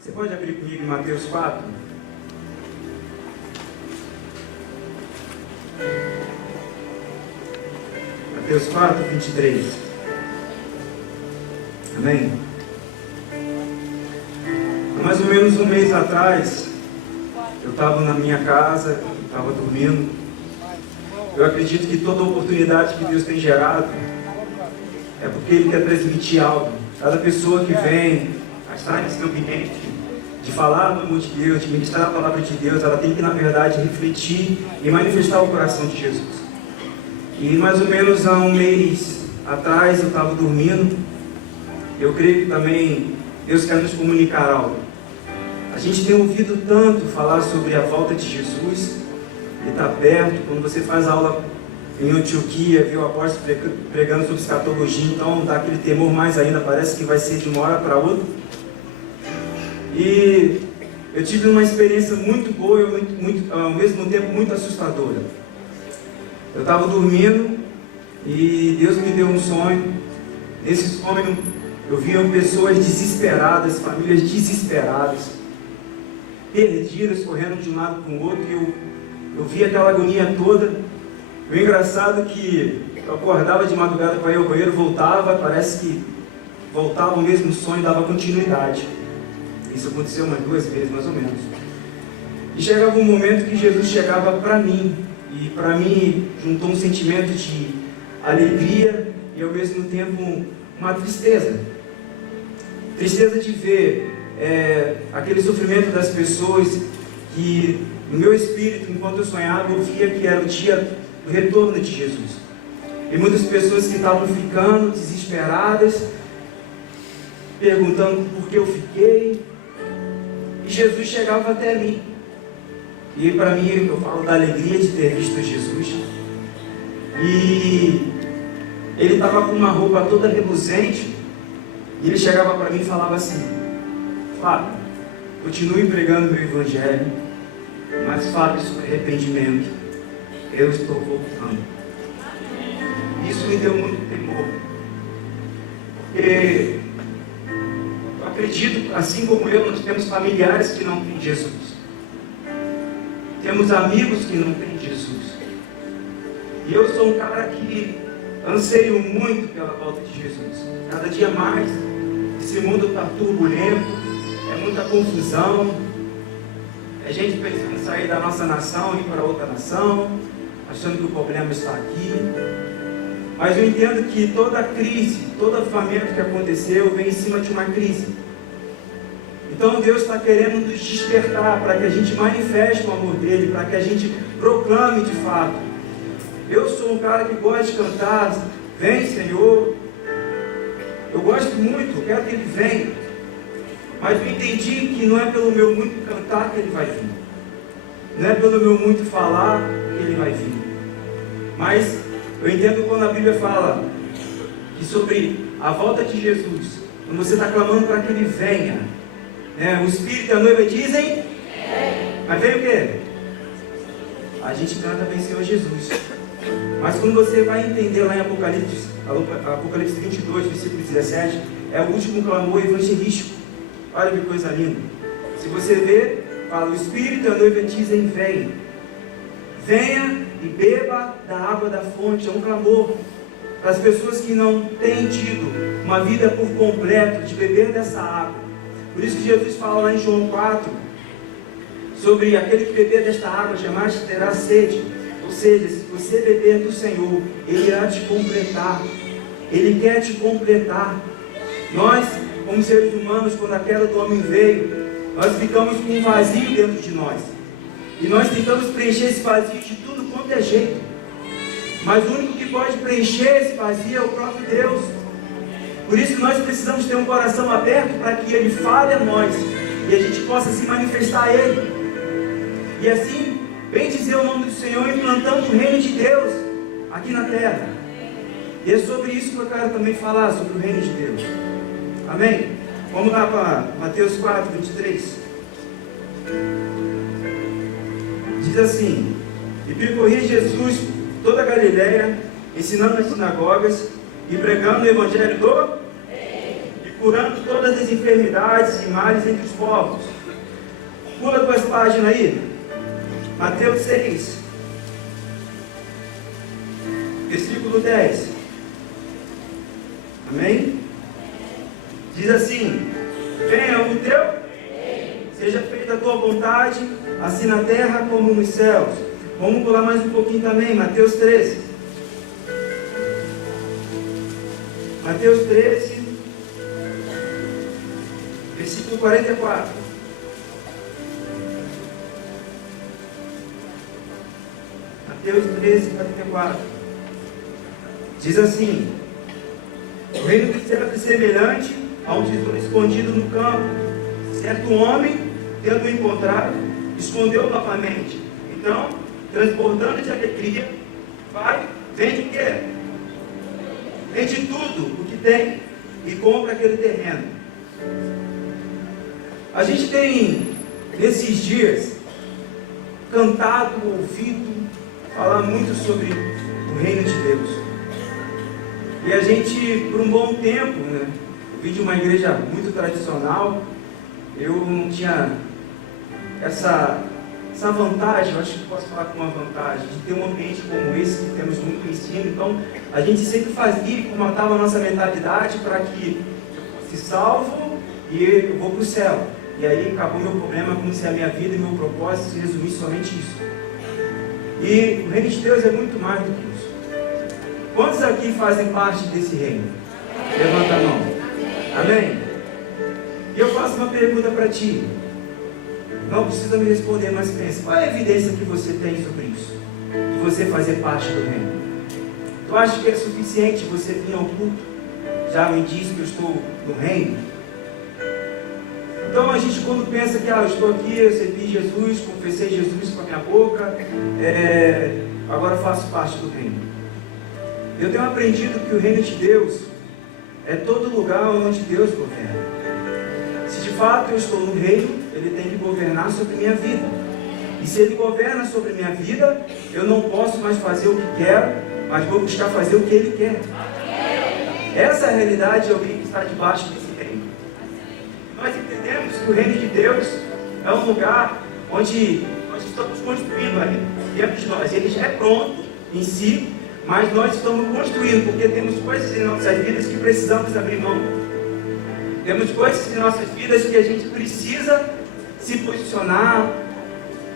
Você pode abrir comigo em Mateus 4? Mateus 4, 23. Amém? Há mais ou menos um mês atrás, eu estava na minha casa, estava dormindo. Eu acredito que toda oportunidade que Deus tem gerado é porque Ele quer transmitir algo. Cada pessoa que vem a estar nesse ambiente de falar do amor de Deus, de ministrar a palavra de Deus, ela tem que, na verdade, refletir e manifestar o coração de Jesus. E mais ou menos há um mês atrás eu estava dormindo. Eu creio que também Deus quer nos comunicar algo. A gente tem ouvido tanto falar sobre a volta de Jesus. Ele está perto. Quando você faz aula em Antioquia, vê o apóstolo pregando sobre escatologia, então dá aquele temor mais ainda, parece que vai ser de uma hora para outra. E eu tive uma experiência muito boa e ao mesmo tempo muito assustadora. Eu estava dormindo e Deus me deu um sonho. Nesse sonho eu via pessoas desesperadas, famílias desesperadas, perdidas, correndo de um lado para o outro, e eu via aquela agonia toda. O engraçado é que eu acordava de madrugada para ir ao banheiro, voltava, parece que voltava o mesmo sonho, dava continuidade. Isso aconteceu umas 2 vezes, mais ou menos. E chegava um momento que Jesus chegava para mim, e para mim juntou um sentimento de alegria e ao mesmo tempo uma tristeza. Tristeza de ver aquele sofrimento das pessoas, que no meu espírito, enquanto eu sonhava, eu via que era o dia do retorno de Jesus. E muitas pessoas que estavam ficando desesperadas, perguntando por que eu fiquei. E Jesus chegava até mim. E para mim, eu falo da alegria de ter visto Jesus. E ele estava com uma roupa toda reluzente. E ele chegava para mim e falava assim: Fábio, continue pregando meu evangelho, mas fale sobre arrependimento. Eu estou voltando. Isso me deu muito temor. Porque eu acredito, assim como eu, nós temos familiares que não têm Jesus. Temos amigos que não têm Jesus. E eu sou um cara que anseio muito pela volta de Jesus. Cada dia mais, esse mundo está turbulento, é muita confusão, é gente pensando em sair da nossa nação e ir para outra nação, achando que o problema está aqui. Mas eu entendo que toda crise, todo avivamento que aconteceu vem em cima de uma crise. Então Deus está querendo nos despertar para que a gente manifeste o amor dele, para que a gente proclame de fato. Eu sou um cara que gosta de cantar, vem Senhor. Eu gosto muito, eu quero que ele venha. Mas eu entendi que não é pelo meu muito cantar que ele vai vir. Não é pelo meu muito falar que ele vai vir. Mas eu entendo quando a Bíblia fala que sobre a volta de Jesus, quando você está clamando para que ele venha, o Espírito e a noiva dizem: mas vem o quê? A gente canta bem Senhor Jesus. Mas quando você vai entender lá em Apocalipse 22, versículo 17, é o último clamor evangelístico. Olha que coisa linda. Se você ver, fala: o Espírito e a noiva dizem: vem. Venha e beba da água da fonte. É um clamor para as pessoas que não têm tido uma vida por completo de beber dessa água. Por isso que Jesus fala lá em João 4 sobre aquele que beber desta água jamais terá sede. Ou seja, se você beber do Senhor, Ele irá te completar. Ele quer te completar. Nós, como seres humanos, quando a queda do homem veio, nós ficamos com um vazio dentro de nós. E nós tentamos preencher esse vazio de tudo quanto é jeito. Mas o único que pode preencher esse vazio é o próprio Deus. Por isso que nós precisamos ter um coração aberto para que Ele fale a nós e a gente possa se manifestar a Ele. E assim, bem dizer o nome do Senhor, implantando o reino de Deus aqui na terra. E é sobre isso que eu quero também falar, sobre o reino de Deus. Amém? Vamos lá para Mateus 4, 23. Diz assim: e percorria Jesus toda a Galileia, ensinando nas sinagogas e pregando o evangelho do... E curando todas as enfermidades e males entre os povos. Pula 2 páginas aí. Mateus 6, versículo 10. Amém? Diz assim: venha o teu, seja feita a tua vontade, assim na terra como nos céus. Vamos pular mais um pouquinho também, Mateus 13. Mateus 13, versículo 44. Mateus 13, 44. Diz assim: o reino dos céus é semelhante a um tesouro escondido no campo. Certo homem, tendo encontrado, escondeu novamente. Então, transbordando de alegria, vai, vende o quê? Vende tudo o que tem e compra aquele terreno. A gente tem, nesses dias, cantado, ouvido, falar muito sobre o reino de Deus. E a gente, por um bom tempo, eu vim de uma igreja muito tradicional, eu não tinha essa vantagem, eu acho que posso falar com uma vantagem, de ter um ambiente como esse, que temos muito ensino. Então, a gente sempre fazia e formatava a nossa mentalidade para que eu fosse salvo e eu vou para o céu. E aí acabou meu problema, como se a minha vida e meu propósito se resumisse somente isso. E o reino de Deus é muito mais do que isso. Quantos aqui fazem parte desse reino? Levanta a mão. Amém? E eu faço uma pergunta para ti. Não precisa me responder, mas pensa. Qual é a evidência que você tem sobre isso? De você fazer parte do reino? Tu acha que é suficiente você vir ao culto? Já me diz que eu estou no reino? Então a gente, quando pensa que eu estou aqui, eu recebi Jesus, confessei Jesus com a minha boca, agora faço parte do reino. Eu tenho aprendido que o reino de Deus é todo lugar onde Deus governa. Se de fato eu estou no reino, Ele tem que governar sobre minha vida. E se Ele governa sobre minha vida, eu não posso mais fazer o que quero, mas vou buscar fazer o que Ele quer. Essa é a realidade de alguém que está debaixo desse reino. Nós entendemos que o reino de Deus é um lugar onde nós estamos construindo ali, dentro de nós. Ele já é pronto em si, mas nós estamos construindo, porque temos coisas em nossas vidas que precisamos abrir mão. Temos coisas em nossas vidas que a gente precisa se posicionar,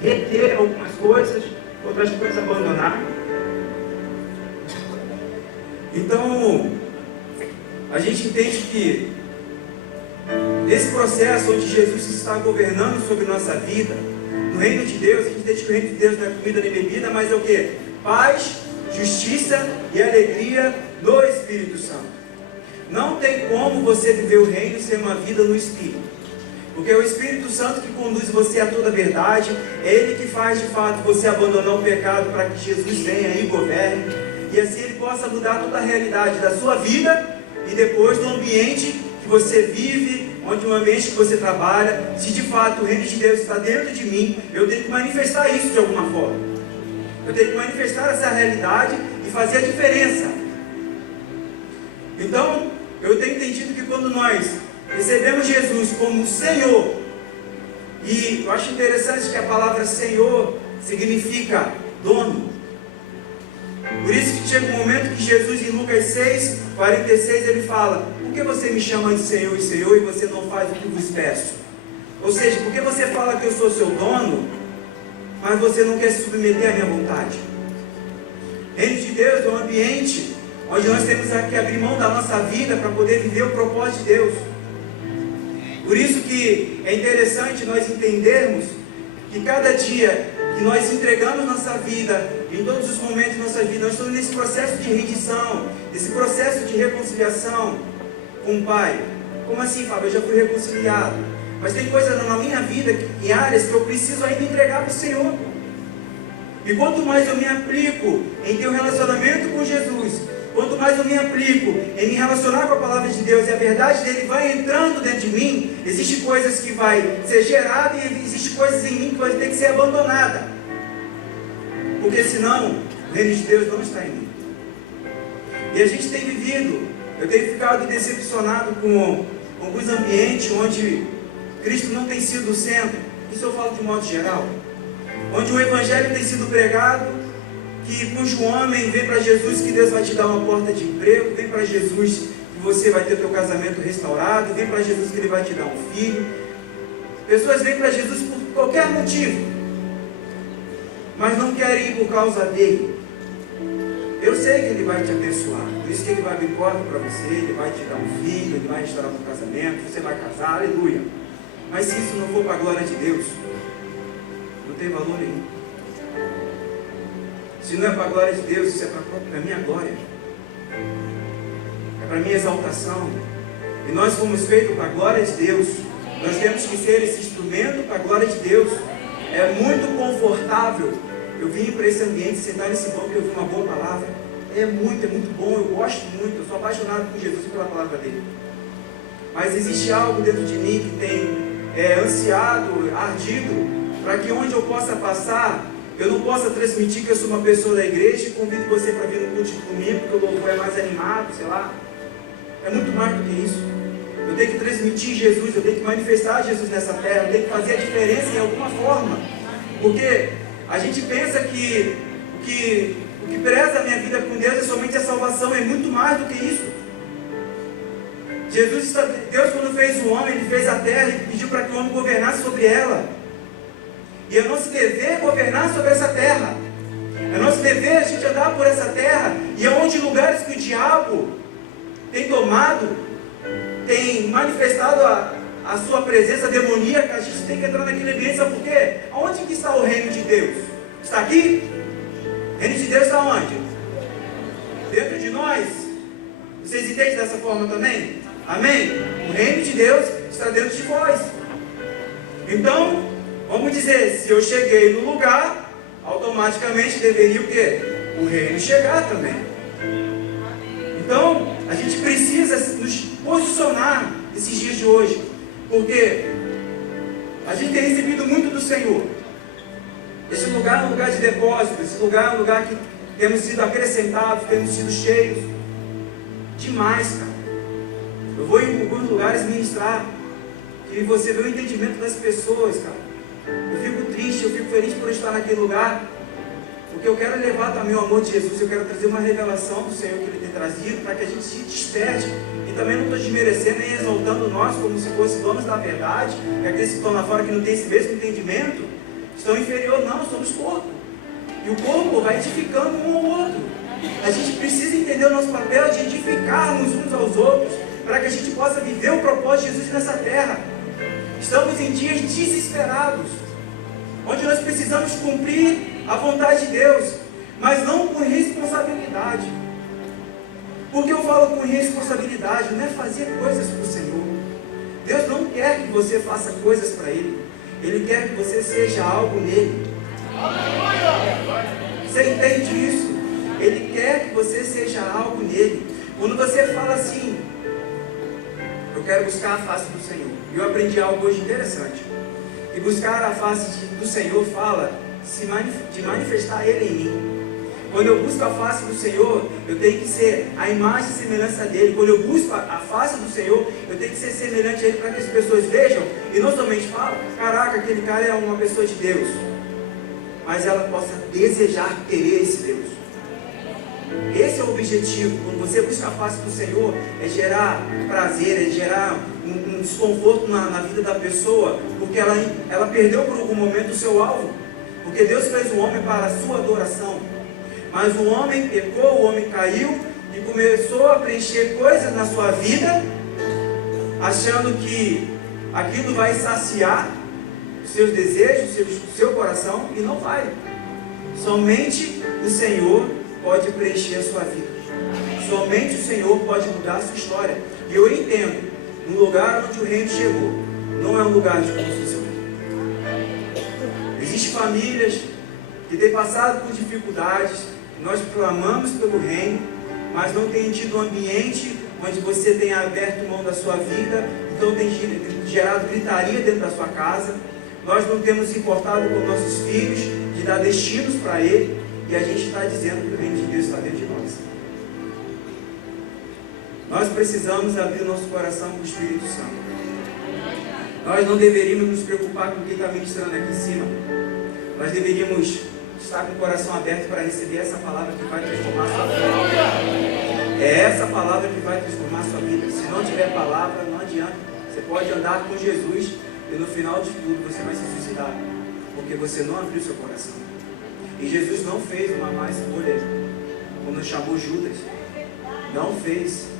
reter algumas coisas, outras coisas abandonar. Então, a gente entende que nesse processo onde Jesus está governando sobre nossa vida, no reino de Deus, a gente entende que o reino de Deus não é comida nem bebida, mas é o quê? Paz, justiça e alegria no Espírito Santo. Não tem como você viver o reino sem uma vida no Espírito. Porque é o Espírito Santo que conduz você a toda a verdade. É Ele que faz de fato você abandonar o pecado para que Jesus venha e governe. E assim Ele possa mudar toda a realidade da sua vida e depois do ambiente que você vive, onde o ambiente que você trabalha. Se de fato o reino de Deus está dentro de mim, eu tenho que manifestar isso de alguma forma. Eu tenho que manifestar essa realidade e fazer a diferença. Então, eu tenho entendido que quando nós recebemos Jesus como Senhor, e eu acho interessante que a palavra Senhor significa dono. Por isso que chega um momento que Jesus, em Lucas 6, 46, ele fala: por que você me chama de Senhor e Senhor e você não faz o que vos peço? Ou seja, por que você fala que eu sou seu dono, mas você não quer se submeter à minha vontade? Reino de Deus é um ambiente onde nós temos que abrir mão da nossa vida para poder viver o propósito de Deus. Por isso que é interessante nós entendermos que cada dia que nós entregamos nossa vida, em todos os momentos da nossa vida, nós estamos nesse processo de rendição, nesse processo de reconciliação com o Pai. Como assim, Fábio? Eu já fui reconciliado, mas tem coisas na minha vida, em áreas que eu preciso ainda entregar para o Senhor. E quanto mais eu me aplico em ter um relacionamento com Jesus, quanto mais eu me aplico em me relacionar com a palavra de Deus e a verdade dele vai entrando dentro de mim, existem coisas que vai ser gerada e existem coisas em mim que vai ter que ser abandonada. Porque senão, o reino de Deus não está em mim. E a gente tem vivido, eu tenho ficado decepcionado com alguns ambientes onde Cristo não tem sido o centro, isso eu falo de modo geral, onde o Evangelho tem sido pregado, cujo homem vem para Jesus que Deus vai te dar uma porta de emprego, vem para Jesus que você vai ter teu casamento restaurado, vem para Jesus que Ele vai te dar um filho. Pessoas vêm para Jesus por qualquer motivo, mas não querem ir por causa dele. Eu sei que Ele vai te abençoar, por isso que Ele vai abrir porta para você, Ele vai te dar um filho, Ele vai restaurar o casamento, você vai casar, aleluia. Mas se isso não for para a glória de Deus, não tem valor nenhum. Se não é para a glória de Deus, isso é para a minha glória, é para a minha exaltação. E nós fomos feitos para a glória de Deus. Nós temos que ser esse instrumento para a glória de Deus. É muito confortável eu vim para esse ambiente, sentar nesse banco e ouvir uma boa palavra. É muito bom, eu gosto muito, eu sou apaixonado por Jesus e pela palavra dele. Mas existe algo dentro de mim que tem ansiado, ardido, para que onde eu possa passar, eu não possa transmitir que eu sou uma pessoa da igreja e convido você para vir no culto de domingo, porque o louvor é mais animado, sei lá. É muito mais do que isso. Eu tenho que transmitir Jesus, eu tenho que manifestar Jesus nessa terra, eu tenho que fazer a diferença em alguma forma. Porque a gente pensa que o que preza a minha vida com Deus é somente a salvação, é muito mais do que isso. Deus quando fez o homem, Ele fez a terra e pediu para que o homem governasse sobre ela. E é nosso dever governar sobre essa terra. É nosso dever a gente andar por essa terra. E aonde lugares que o diabo tem tomado, tem manifestado a sua presença demoníaca, a gente tem que entrar naquele ambiente, sabe por quê? Aonde que está o reino de Deus? Está aqui? O reino de Deus está onde? Dentro de nós. Vocês entendem dessa forma também? Amém? O reino de Deus está dentro de vós. Então, vamos dizer, se eu cheguei no lugar, automaticamente deveria o quê? O reino chegar também. Então, a gente precisa nos posicionar nesses dias de hoje, porque a gente tem recebido muito do Senhor. Esse lugar é um lugar de depósito, esse lugar é um lugar que temos sido acrescentados, temos sido cheios. Demais, cara. Eu vou em alguns lugares ministrar, e você vê o entendimento das pessoas, cara. Eu fico triste, eu fico feliz por estar naquele lugar, porque eu quero levar também o amor de Jesus, eu quero trazer uma revelação do Senhor que Ele tem trazido, para que a gente se desperte. E também não estou desmerecendo nem exaltando nós como se fossem donos da verdade, e aqueles que estão lá fora que não têm esse mesmo entendimento, estão inferior, não, somos corpo. E o corpo vai edificando um ao outro. A gente precisa entender o nosso papel de edificarmos uns aos outros, para que a gente possa viver o propósito de Jesus nessa terra. Estamos em dias desesperados, onde nós precisamos cumprir a vontade de Deus, mas não com responsabilidade. Por que eu falo com responsabilidade? Não é fazer coisas para o Senhor. Deus não quer que você faça coisas para Ele. Ele quer que você seja algo nele. Você entende isso? Ele quer que você seja algo nele. Quando você fala assim, eu quero buscar a face do Senhor. E eu aprendi algo hoje interessante. E buscar a face do Senhor fala de manifestar Ele em mim. Quando eu busco a face do Senhor, eu tenho que ser a imagem e semelhança dEle. Quando eu busco a face do Senhor, eu tenho que ser semelhante a Ele, para que as pessoas vejam e não somente falam, caraca, aquele cara é uma pessoa de Deus, mas ela possa desejar querer esse Deus. Esse é o objetivo. Quando você busca a face do Senhor, é gerar prazer, é gerar um desconforto na vida da pessoa, porque ela perdeu por algum momento o seu alvo. Porque Deus fez o homem para a sua adoração, mas o homem pecou, o homem caiu e começou a preencher coisas na sua vida, achando que aquilo vai saciar os seus desejos, o seu coração, e não vai. Somente o Senhor pode preencher a sua vida. Somente o Senhor pode mudar a sua história. E eu entendo, no lugar onde o reino chegou, não é um lugar de construção. Existem famílias que têm passado por dificuldades, nós clamamos pelo reino, mas não tem tido um ambiente onde você tenha aberto mão da sua vida, então tem gerado gritaria dentro da sua casa. Nós não temos importado com nossos filhos de dar destinos para ele, e a gente está dizendo que o reino de Deus está dentro de nós. Nós precisamos abrir nosso coração para o Espírito Santo. Nós não deveríamos nos preocupar com quem está ministrando aqui em cima. Nós deveríamos estar com o coração aberto para receber essa palavra que vai transformar a sua vida. É essa palavra que vai transformar a sua vida. Se não tiver palavra, não adianta. Você pode andar com Jesus e no final de tudo você vai se suicidar, porque você não abriu seu coração. E Jesus não fez uma má escolha quando chamou Judas. Não fez.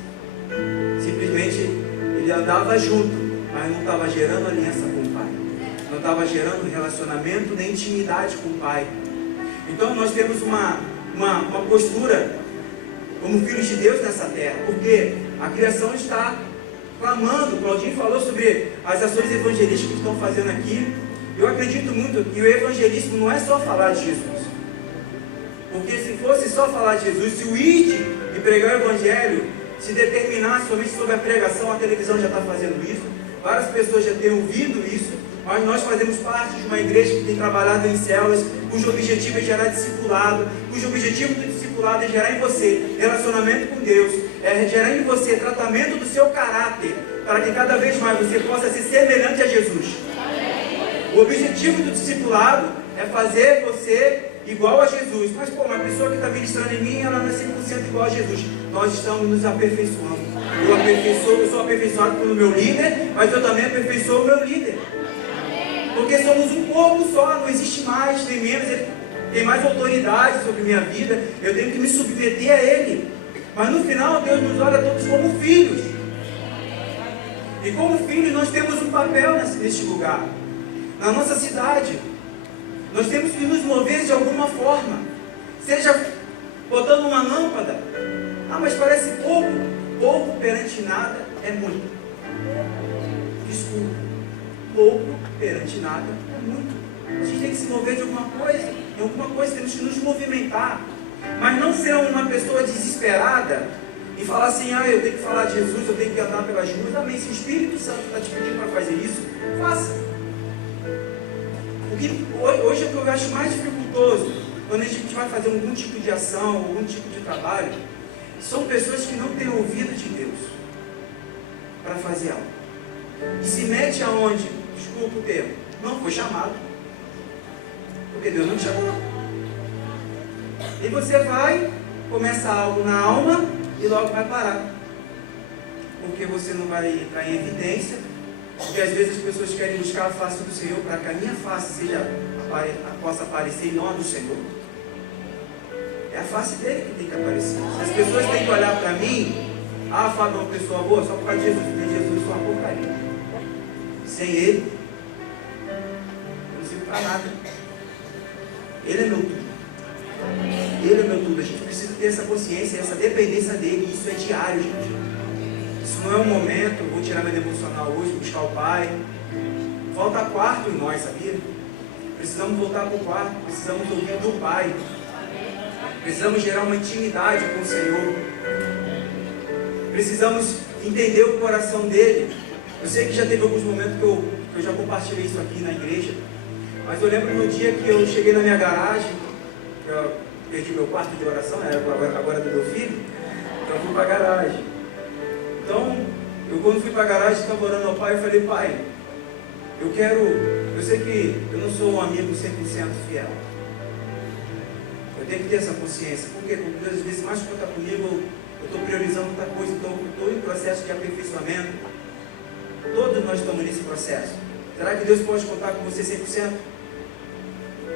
Simplesmente ele andava junto, mas não estava gerando aliança com o Pai. Não estava gerando relacionamento nem intimidade com o Pai. Então nós temos uma postura como filhos de Deus nessa terra, porque a criação está clamando. O Claudinho falou sobre as ações evangelísticas que estão fazendo aqui. Eu acredito muito que o evangelismo não é só falar de Jesus. Porque se fosse só falar de Jesus, se o ID e pregar o evangelho se determinasse somente sobre a pregação, a televisão já está fazendo isso, várias pessoas já têm ouvido isso, mas nós fazemos parte de uma igreja que tem trabalhado em células, cujo objetivo é gerar discipulado, cujo objetivo do discipulado é gerar em você relacionamento com Deus, é gerar em você tratamento do seu caráter, para que cada vez mais você possa ser semelhante a Jesus. O objetivo do discipulado é fazer você igual a Jesus. Mas uma pessoa que está ministrando em mim, ela não é 100% igual a Jesus. Nós estamos nos aperfeiçoando. Eu sou aperfeiçoado pelo meu líder, mas eu também aperfeiçoo o meu líder. Porque somos um corpo só, não existe mais, tem menos, ele tem mais autoridade sobre minha vida, eu tenho que me submeter a ele. Mas no final, Deus nos olha todos como filhos. E como filhos, nós temos um papel neste lugar, na nossa cidade. Nós temos que nos mover de alguma forma, seja botando uma lâmpada. Ah, mas parece pouco. Pouco perante nada é muito. Desculpa, pouco perante nada é muito. A gente tem que se mover de alguma coisa. Em alguma coisa temos que nos movimentar. Mas não ser uma pessoa desesperada e falar assim, eu tenho que falar de Jesus, eu tenho que andar pelas ruas. Amém. Se o Espírito Santo está te pedindo para fazer isso, faça. Hoje é o que eu acho mais dificultoso, quando a gente vai fazer algum tipo de ação, algum tipo de trabalho, são pessoas que não têm ouvido de Deus para fazer algo. E se mete aonde, desculpa o termo, não foi chamado. Porque Deus não te chamou. E você vai, começa algo na alma e logo vai parar. Porque você não vai entrar em evidência. Porque às vezes as pessoas querem buscar a face do Senhor para que a minha face possa aparecer e não a do Senhor. É a face dele que tem que aparecer. As pessoas têm que olhar para mim, Fábio é uma pessoa boa só por causa de Jesus. Porque Jesus foi uma porcaria. Sem ele, eu não sirvo para nada. Ele é meu tudo. Ele é meu tudo. A gente precisa ter essa consciência, essa dependência dele. Isso é diário, gente. Isso não é um momento, vou tirar meu devocional hoje, buscar o Pai. Falta quarto em nós, sabia? Precisamos voltar para o quarto, precisamos ouvir do Pai. Precisamos gerar uma intimidade com o Senhor. Precisamos entender o coração dele. Eu sei que já teve alguns momentos que eu já compartilhei isso aqui na igreja. Mas eu lembro no dia que eu cheguei na minha garagem, eu perdi meu quarto de oração, era agora do meu filho, então eu fui para a garagem. Então, quando fui para a garagem, estava orando ao Pai, eu falei, Pai, eu sei que eu não sou um amigo 100% fiel. Eu tenho que ter essa consciência, porque às vezes mais que está comigo, eu estou priorizando muita coisa, então eu estou em processo de aperfeiçoamento. Todos nós estamos nesse processo. Será que Deus pode contar com você 100%?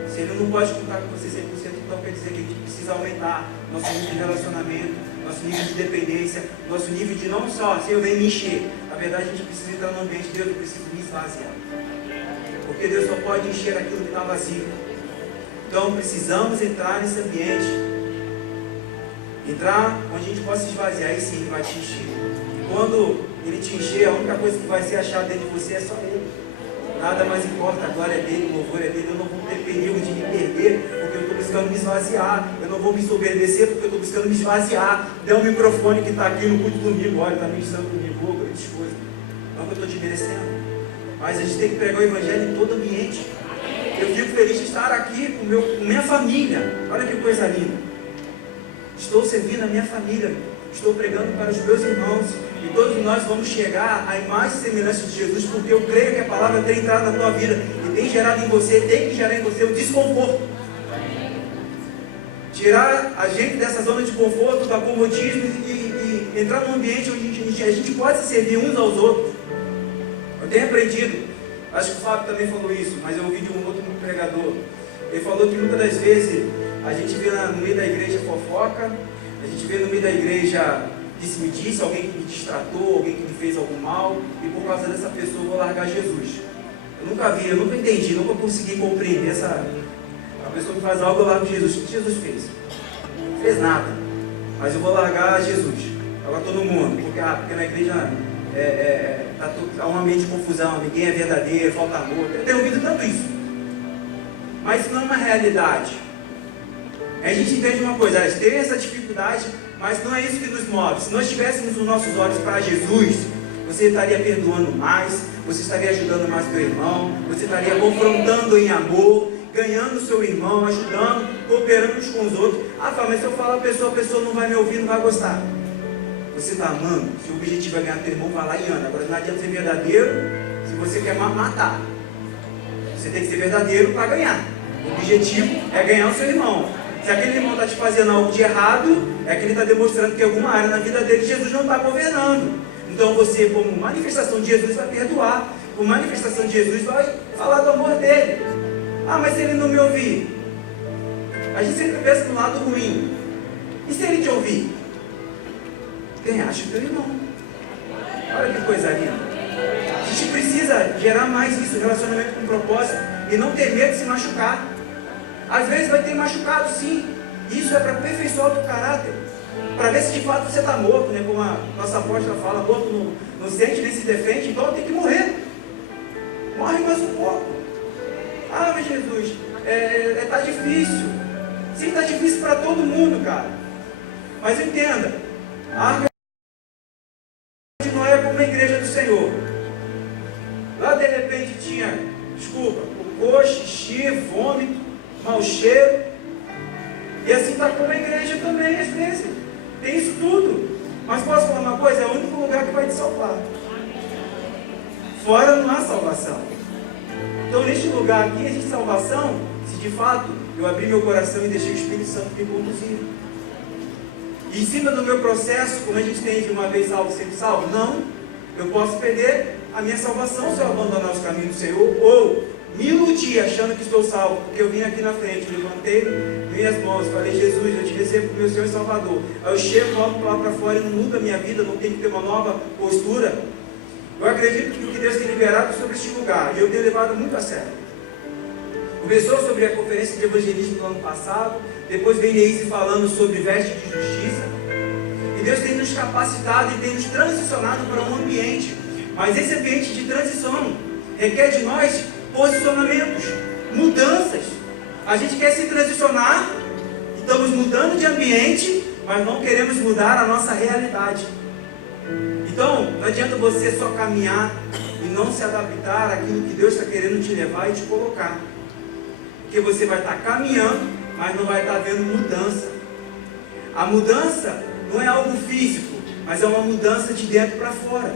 Se Ele não pode contar com você 100%, então quer dizer que a gente precisa aumentar nosso nível de relacionamento, nosso nível de dependência, nosso nível de não só, assim, eu venho me encher. Na verdade, a gente precisa entrar no ambiente de Deus, eu preciso me esvaziar. Porque Deus só pode encher aquilo que está vazio. Então, precisamos entrar nesse ambiente. Entrar onde a gente possa se esvaziar, aí sim Ele vai te encher. E quando Ele te encher, a única coisa que vai ser achada dentro de você é só Ele. Nada mais importa, a glória é dele, o louvor é dele. Eu não vou ter perigo de me perder, porque eu estou buscando me esvaziar. Eu não vou me ensoberbecer, porque eu estou buscando me esvaziar. Dê um microfone que está aqui no culto domingo, olha, está ministrando comigo, grandes coisas. Não que eu estou te merecendo. Mas a gente tem que pregar o evangelho em todo ambiente. Eu fico feliz de estar aqui com minha família. Olha que coisa linda. Estou servindo a minha família. estou pregando para os meus irmãos. E todos nós vamos chegar à imagem e semelhança de Jesus, porque eu creio que a palavra tem entrado na tua vida e tem gerado em você, tem que gerar em você o desconforto. Tirar a gente dessa zona de conforto, do acomodismo e entrar num ambiente onde a gente pode se servir uns aos outros. Eu tenho aprendido, acho que o Fábio também falou isso, mas eu ouvi de um outro pregador. Ele falou que muitas das vezes a gente vê no meio da igreja fofoca, a gente vê no meio da igreja disse-me-disse, alguém que me distratou, alguém que me fez algum mal, e por causa dessa pessoa eu vou largar Jesus. Eu nunca entendi, nunca consegui compreender essa... A pessoa que faz algo, eu largo Jesus. O que Jesus fez? Não fez nada. Mas eu vou largar Jesus. Agora estou no mundo, porque na igreja há um ambiente de confusão, ninguém é verdadeiro, falta amor. Eu tenho ouvido tanto isso. Mas isso não é uma realidade. A gente entende uma coisa, tem essa dificuldade, mas não é isso que nos move. Se nós tivéssemos os nossos olhos para Jesus, você estaria perdoando mais, você estaria ajudando mais o teu irmão, você estaria confrontando em amor, ganhando o seu irmão, ajudando, cooperando uns com os outros. Ah, mas se eu falar a pessoa não vai me ouvir, não vai gostar. Você está amando, se o objetivo é ganhar teu irmão, vai lá e anda. Agora não adianta ser verdadeiro se você quer matar. Você tem que ser verdadeiro para ganhar. O objetivo é ganhar o seu irmão. Se aquele irmão está te fazendo algo de errado, é que ele está demonstrando que em alguma área na vida dele Jesus não está governando. Então você, como manifestação de Jesus, vai perdoar. Como manifestação de Jesus, vai falar do amor dele. Ah, mas se ele não me ouvir? A gente sempre pensa no lado ruim. E se ele te ouvir? Quem acha o teu irmão? Olha que coisa linda. A gente precisa gerar mais isso, relacionamento com propósito, e não ter medo de se machucar. Às vezes vai ter machucado, sim. Isso é para aperfeiçoar o teu caráter, para ver se de fato você está morto, né? Como a nossa apóstola fala, morto não sente nem se defende, então tem que morrer. Morre mais um pouco. Ah, mas Jesus, está difícil. Sim, está difícil para todo mundo, cara. Mas entenda, a arca de Noé é como uma igreja do Senhor. Lá de repente tinha, cocô, xixi, vômito, mau cheiro. E assim está como a igreja também, às vezes. Tem isso tudo. Mas posso falar uma coisa? É o único lugar que vai te salvar. Fora não há salvação. Então neste lugar aqui existe salvação, se de fato eu abrir meu coração e deixei o Espírito Santo me conduzir. E em cima do meu processo, como a gente tem de uma vez salvo, sempre salvo, não. Eu posso perder a minha salvação se eu abandonar os caminhos do Senhor, ou me iludir achando que estou salvo, porque eu vim aqui na frente, levantei minhas mãos, falei, Jesus, eu te recebo como meu Senhor e Salvador. Aí eu chego, volto lá para fora e não muda a minha vida, não tenho que ter uma nova postura. Eu acredito que o que Deus tem liberado sobre este lugar, e eu tenho levado muito a sério. Começou sobre a conferência de evangelismo do ano passado, depois vem Neise falando sobre veste de justiça, e Deus tem nos capacitado e tem nos transicionado para um ambiente, mas esse ambiente de transição requer de nós posicionamentos, mudanças. A gente quer se transicionar, estamos mudando de ambiente, mas não queremos mudar a nossa realidade. Então, não adianta você só caminhar e não se adaptar àquilo que Deus está querendo te levar e te colocar. Porque você vai estar caminhando, mas não vai estar havendo mudança. A mudança não é algo físico, mas é uma mudança de dentro para fora.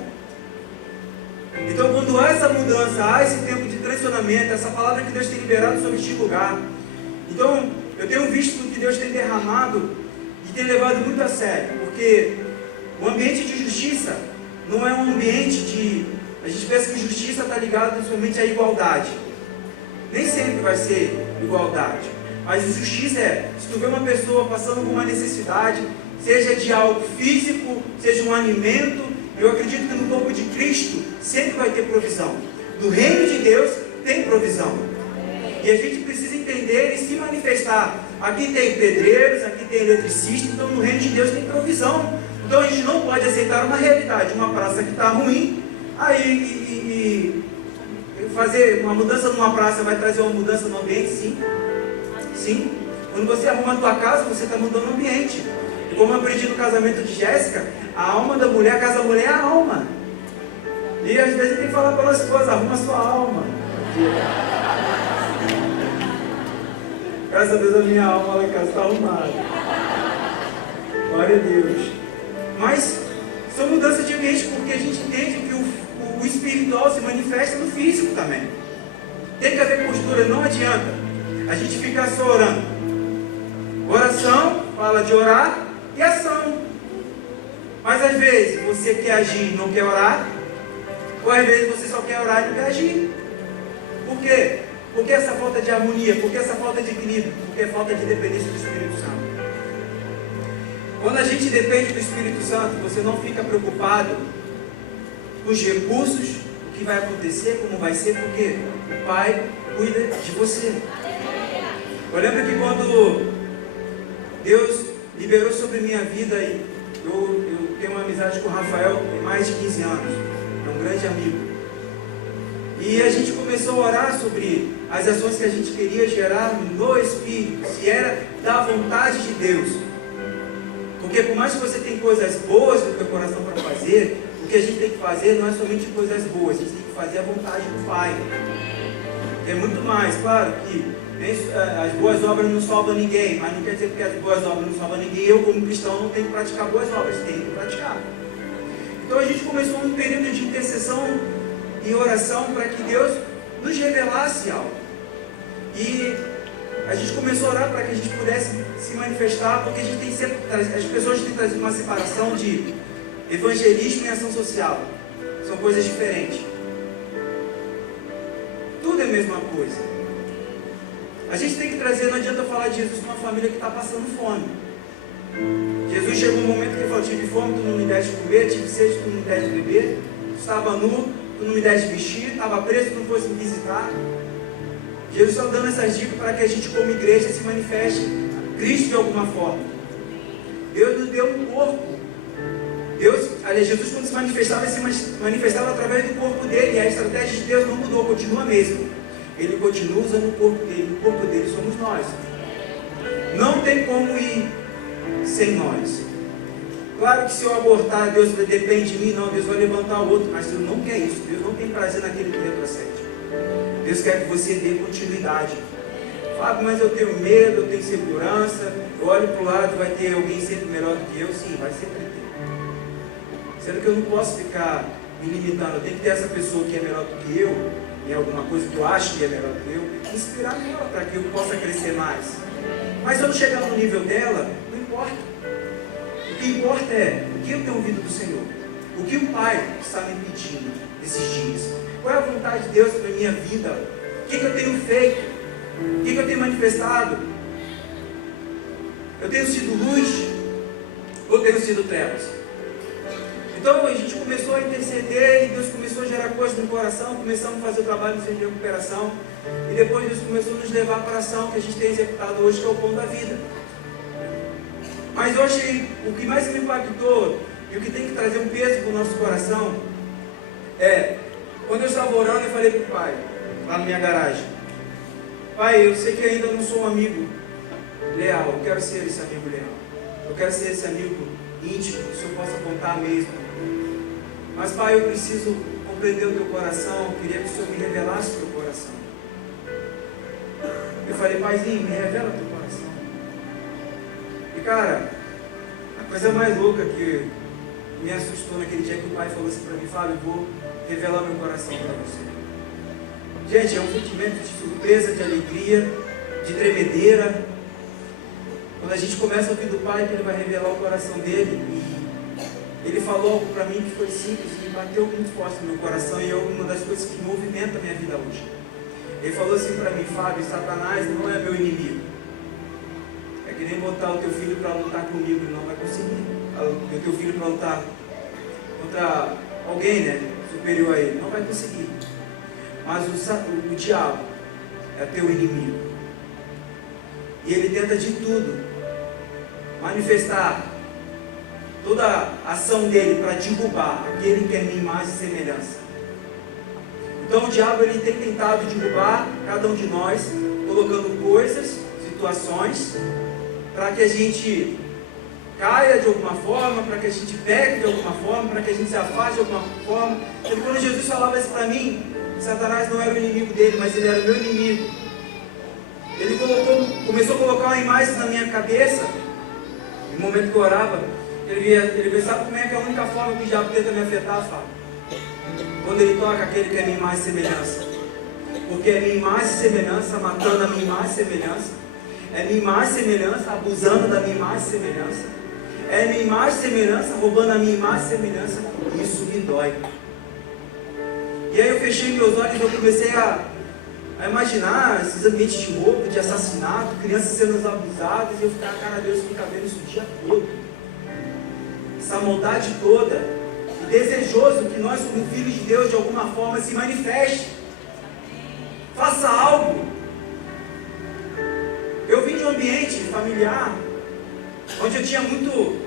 Então, quando há essa mudança, há esse tempo de transicionamento, essa palavra que Deus tem liberado sobre este lugar. Então, eu tenho visto o que Deus tem derramado e tem levado muito a sério, porque o ambiente de justiça não é um ambiente de... A gente pensa que justiça está ligada principalmente à igualdade. Nem sempre vai ser igualdade. Mas justiça se tu vê uma pessoa passando por uma necessidade, seja de algo físico, seja um alimento, eu acredito que no corpo de Cristo sempre vai ter provisão. No reino de Deus tem provisão. E a gente precisa entender e se manifestar. Aqui tem pedreiros, aqui tem eletricistas, então no reino de Deus tem provisão. Então a gente não pode aceitar uma realidade, uma praça que está ruim, aí fazer uma mudança numa praça vai trazer uma mudança no ambiente, sim. Sim. Quando você arruma a tua casa, você está mudando o ambiente. E como eu aprendi no casamento de Jéssica, a alma da mulher, a casa da mulher é a alma. E às vezes tem que falar para a esposa, arruma a sua alma. Graças a Deus a minha alma lá em casa está arrumada. Glória a Deus. Mas são mudanças de ambiente porque a gente entende que o espiritual se manifesta no físico também. Tem que haver postura, não adianta a gente ficar só orando. Oração fala de orar e ação. Mas às vezes você quer agir e não quer orar, ou às vezes você só quer orar e não quer agir. Por quê? Por que essa falta de harmonia? Por que essa falta de equilíbrio? Porque é falta de dependência do Espírito Santo. Quando a gente depende do Espírito Santo, você não fica preocupado com os recursos, o que vai acontecer, como vai ser, porque o Pai cuida de você. Eu lembro que quando Deus liberou sobre minha vida, eu tenho uma amizade com o Rafael tem mais de 15 anos, é um grande amigo. E a gente começou a orar sobre as ações que a gente queria gerar no Espírito, se era da vontade de Deus. Porque por mais que você tenha coisas boas no teu coração para fazer, o que a gente tem que fazer não é somente coisas boas, a gente tem que fazer a vontade do Pai. É muito mais, claro que as boas obras não salvam ninguém, mas não quer dizer que as boas obras não salvam ninguém, eu como cristão não tenho que praticar boas obras, tenho que praticar. Então a gente começou um período de intercessão e oração para que Deus nos revelasse algo. E a gente começou a orar para que a gente pudesse se manifestar, porque a gente tem sempre, as pessoas têm trazido uma separação de evangelismo e ação social. São coisas diferentes. Tudo é a mesma coisa. A gente tem que trazer, não adianta falar de Jesus para uma família que está passando fome. Jesus chegou um momento que ele falou: tive fome, tu não me deste comer, tive sede, tu não me deste beber, estava nu, tu não me deste vestir, estava preso, tu não fosse me visitar. Jesus está dando essas dicas para que a gente, como igreja, se manifeste Cristo de alguma forma. Deus nos deu um corpo. Jesus, quando se manifestava, ele se manifestava através do corpo dele. E a estratégia de Deus não mudou, continua a mesma. Ele continua usando o corpo dele. O corpo dele somos nós. Não tem como ir sem nós. Claro que se eu abortar, Deus depende de mim, não. Deus vai levantar o outro. Mas Deus não quer isso. Deus não tem prazer naquele que retrocede. Deus quer que você dê continuidade. Fábio, mas eu tenho medo, eu tenho segurança. Eu olho para o lado, vai ter alguém sempre melhor do que eu. Sim, vai sempre ter. Sendo que eu não posso ficar me limitando. Eu tenho que ter essa pessoa que é melhor do que eu, em alguma coisa que eu acho que é melhor do que eu, inspirar nela para que eu possa crescer mais. Mas eu não chegar no nível dela, não importa. O que importa é o que eu tenho ouvido do Senhor. O que o Pai está me pedindo esses dias. Qual é a vontade de Deus para a minha vida? O que eu tenho feito? O que eu tenho manifestado? Eu tenho sido luz ou tenho sido trevas? Então a gente começou a interceder e Deus começou a gerar coisas no coração, começamos a fazer o trabalho de recuperação e depois Deus começou a nos levar para a ação que a gente tem executado hoje, que é o Pão da Vida. Mas eu achei, o que mais me impactou e o que tem que trazer um peso para o nosso coração é, quando eu estava orando, eu falei para o Pai, lá na minha garagem: Pai, eu sei que ainda não sou um amigo leal, eu quero ser esse amigo leal, eu quero ser esse amigo íntimo, que o Senhor possa contar mesmo. Mas Pai, eu preciso compreender o teu coração, eu queria que o Senhor me revelasse o teu coração. Eu falei: Paizinho, me revela o teu coração. E cara, a coisa mais louca que me assustou naquele dia que o Pai falou assim para mim: Fábio, eu vou revelar meu coração para você. Gente, é um sentimento de surpresa, de alegria, de tremedeira. Quando a gente começa a ouvir do Pai que Ele vai revelar o coração dele, e Ele falou algo para mim que foi simples e bateu muito forte no meu coração, e é uma das coisas que movimenta a minha vida hoje. Ele falou assim para mim: Fábio, Satanás não é meu inimigo. É que nem botar o teu filho para lutar comigo, ele não vai conseguir. O teu filho para lutar contra alguém, né, superior a ele, não vai conseguir. Mas o diabo é teu inimigo. E ele tenta de tudo manifestar toda a ação dele para derrubar aquele que é minha imagem e semelhança. Então o diabo ele tem tentado derrubar cada um de nós, colocando coisas, situações, para que a gente caia de alguma forma, para que a gente peque de alguma forma, para que a gente se afaste de alguma forma. E quando Jesus falava isso para mim, Satanás não era o inimigo dele, mas ele era o meu inimigo. Ele começou a colocar uma imagem na minha cabeça, no momento que eu orava, Ele sabe como é que é a única forma que o diabo tenta me afetar, Fábio? Quando ele toca aquele que é minha imagem e semelhança. Porque é minha imagem e semelhança, matando a minha imagem e semelhança. É minha imagem e semelhança, abusando da minha imagem e semelhança. É minha imagem e semelhança, roubando a minha imagem e semelhança. Isso me dói. E aí eu fechei meus olhos e eu comecei a imaginar esses ambientes de roubo, de assassinato, crianças sendo abusadas, e eu ficava, cara, Deus fica vendo isso o dia todo. Essa maldade toda. E desejoso que nós, como filhos de Deus, de alguma forma se manifeste. Faça algo. Eu vim de um ambiente familiar, onde eu tinha muito...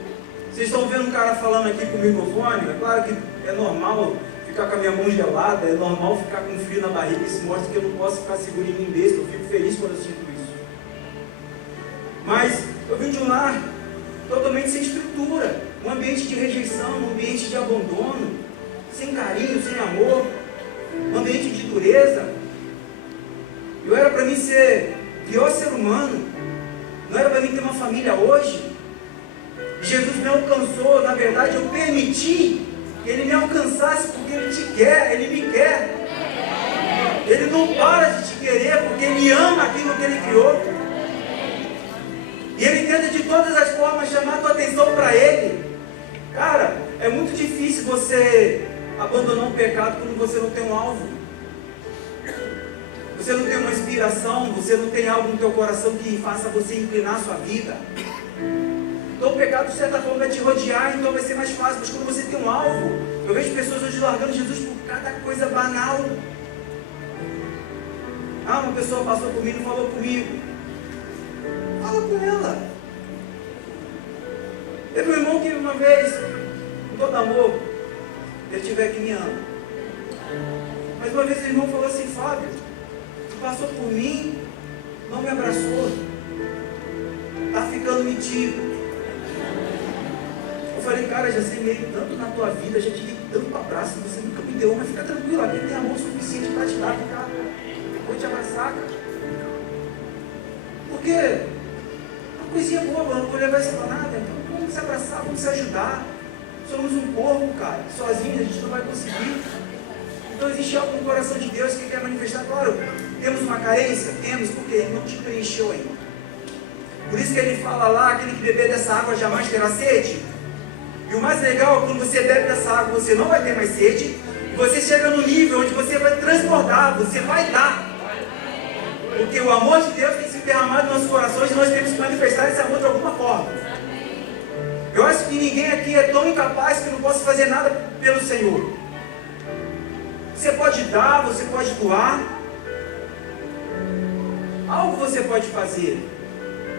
Vocês estão vendo um cara falando aqui com o microfone? É claro que é normal ficar com a minha mão gelada, é normal ficar com frio na barriga, isso mostra que eu não posso ficar seguro em mim mesmo, eu fico feliz quando eu sinto isso. Mas eu vim de um lar totalmente sem estrutura, um ambiente de rejeição, um ambiente de abandono, sem carinho, sem amor, um ambiente de dureza. Eu era para mim ser pior ser humano, não era para mim ter uma família hoje. Jesus me alcançou, na verdade eu permiti que Ele me alcançasse porque Ele te quer, Ele me quer. Ele não para de te querer porque Ele ama aquilo que Ele criou. E Ele tenta de todas as formas chamar a tua atenção para Ele. Cara, é muito difícil você abandonar um pecado quando você não tem um alvo. Você não tem uma inspiração, você não tem algo no teu coração que faça você inclinar a sua vida. Então o pecado de certa forma vai te rodear, então vai ser mais fácil. Mas quando você tem um alvo, eu vejo pessoas hoje largando Jesus por cada coisa banal. Ah, uma pessoa passou por mim e não falou comigo. Fala com ela. Teve um irmão que uma vez, com todo amor, ele tiver que me ama. Mas uma vez o irmão falou assim: Fábio, tu passou por mim, não me abraçou, tá ficando metido. Eu falei, cara, já semeei tanto na tua vida, já te dei tanto abraço, você nunca me deu, mas fica tranquilo, alguém tem amor suficiente para te dar, cara. Vou te abraçar, cara. Porque uma coisinha boa, mano, não vou levar isso para nada, então vamos se abraçar, vamos se ajudar. Somos um corpo, cara, sozinhos a gente não vai conseguir. Então existe algo no coração de Deus que quer manifestar. Claro, temos uma carência? Temos, porque Ele não te preencheu ainda. Por isso que Ele fala lá, aquele que beber dessa água jamais terá sede. E o mais legal é quando você bebe dessa água, você não vai ter mais sede. E você chega no nível onde você vai transbordar, você vai dar. Porque o amor de Deus tem sido derramado nos nossos corações e nós temos que manifestar esse amor de alguma forma. Eu acho que ninguém aqui é tão incapaz que não possa fazer nada pelo Senhor. Você pode dar, você pode doar. Algo você pode fazer.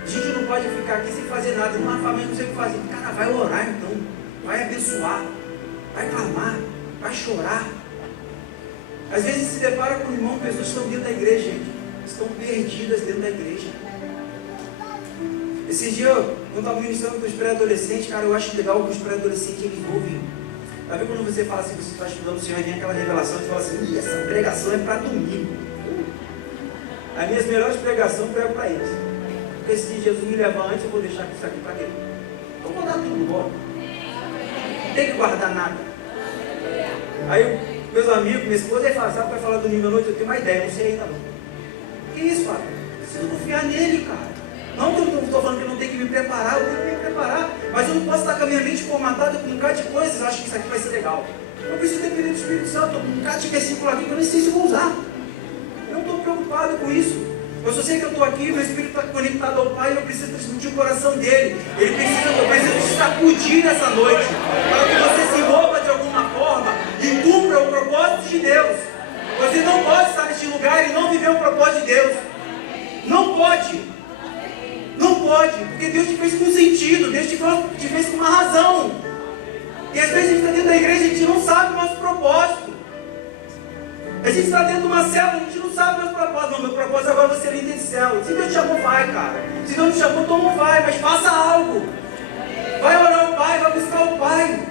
A gente não pode ficar aqui sem fazer nada. Numa família não sei o que fazer. Cara, vai orar então. Vai abençoar. Vai clamar. Vai chorar. Às vezes se depara com o irmão, pessoas que estão dentro da igreja, gente. Estão perdidas dentro da igreja. Esses dias, quando estava ministrando com os pré-adolescentes, cara, eu acho legal que os pré-adolescentes eles ouvem. Tá vendo quando você fala assim, você está estudando o Senhor e vem aquela revelação e fala assim, essa pregação é para domingo. As minhas melhores pregações eu prego para eles. Porque se Jesus me levar antes, eu vou deixar isso aqui para quê? Eu vou dar tudo embora. Não tem que guardar nada. Aí meus amigos, minha esposa, aí fala, sabe, vai falar domingo à noite, eu tenho uma ideia, não sei ainda não. Que isso, Fábio? Preciso confiar nele, cara. Não que eu estou falando que eu não tenho que me preparar, eu tenho que me preparar. Mas eu não posso estar com a minha mente formatada com um bocado de coisas, acho que isso aqui vai ser legal. Eu preciso depender do Espírito Santo, um bocado de versículo aqui que eu nem sei se eu vou usar. Eu não estou preocupado com isso. Eu só sei que eu estou aqui, meu Espírito está conectado ao Pai e eu preciso transmitir o coração dele. Eu preciso te sacudir nessa noite, para que você se envolva de alguma forma e cumpra o propósito de Deus. Você não pode estar neste lugar e não viver o propósito de Deus. Não pode. Não pode, porque Deus te fez com sentido, Deus te fez com uma razão. E às vezes a gente está dentro da igreja e a gente não sabe o nosso propósito. A gente está dentro de uma célula, a gente não sabe o nosso propósito. Não, meu propósito agora é você líder de célula. Se Deus te chamou, vai, cara. Se Deus te chamou, então não vai, mas faça algo. Vai orar o Pai, vai buscar o Pai.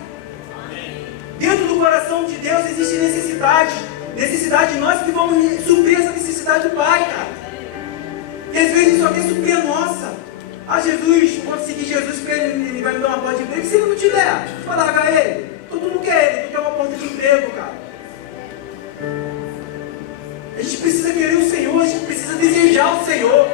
Dentro do coração de Deus existe necessidade. Necessidade de nós que vamos suprir essa necessidade do Pai, cara. E às vezes só quer suprir a nossa. Ah, Jesus, vou seguir Jesus porque ele vai me dar uma porta de emprego. Se ele não te der, tu vai largar ele. Todo mundo quer ele, tu quer uma porta de emprego, cara. A gente precisa querer o Senhor, a gente precisa desejar o Senhor.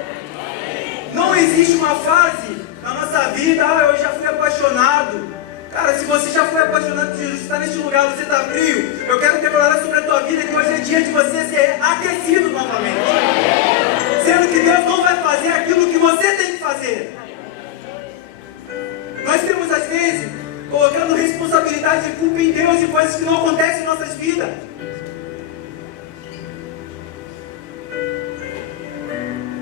Não existe uma fase na nossa vida, eu já fui apaixonado. Cara, se você já foi apaixonado por Jesus, está neste lugar, você está frio, eu quero declarar sobre a tua vida que hoje é dia de você ser aquecido novamente. Sendo que Deus não vai fazer aquilo que você tem que fazer. Nós temos, às vezes, colocando responsabilidade e culpa em Deus de coisas que não acontecem em nossas vidas.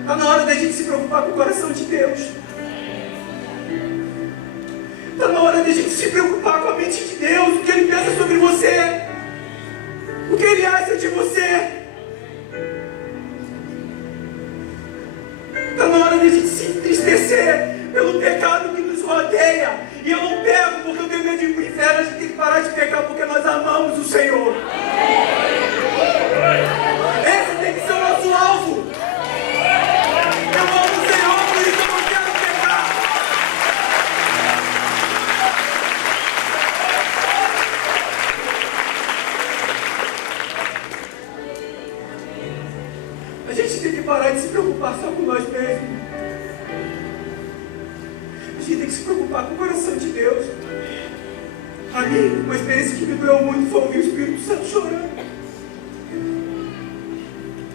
Está na hora da gente se preocupar com o coração de Deus. Está na hora da gente se preocupar com a mente de Deus, o que Ele pensa sobre você, o que Ele acha de você. Está na hora da gente se entristecer pelo pecado que nos rodeia. E eu não pego porque eu tenho medo de ir para o inferno. A gente tem que parar de pecar porque nós amamos o Senhor. Esse tem que ser o nosso alvo. Eu amo o Senhor, por isso eu não quero pecar. A gente tem que parar de se preocupar só com nós mesmos. A gente tem que se preocupar com o coração de Deus. A mim, uma experiência que me doeu muito foi ouvir o Espírito Santo chorando.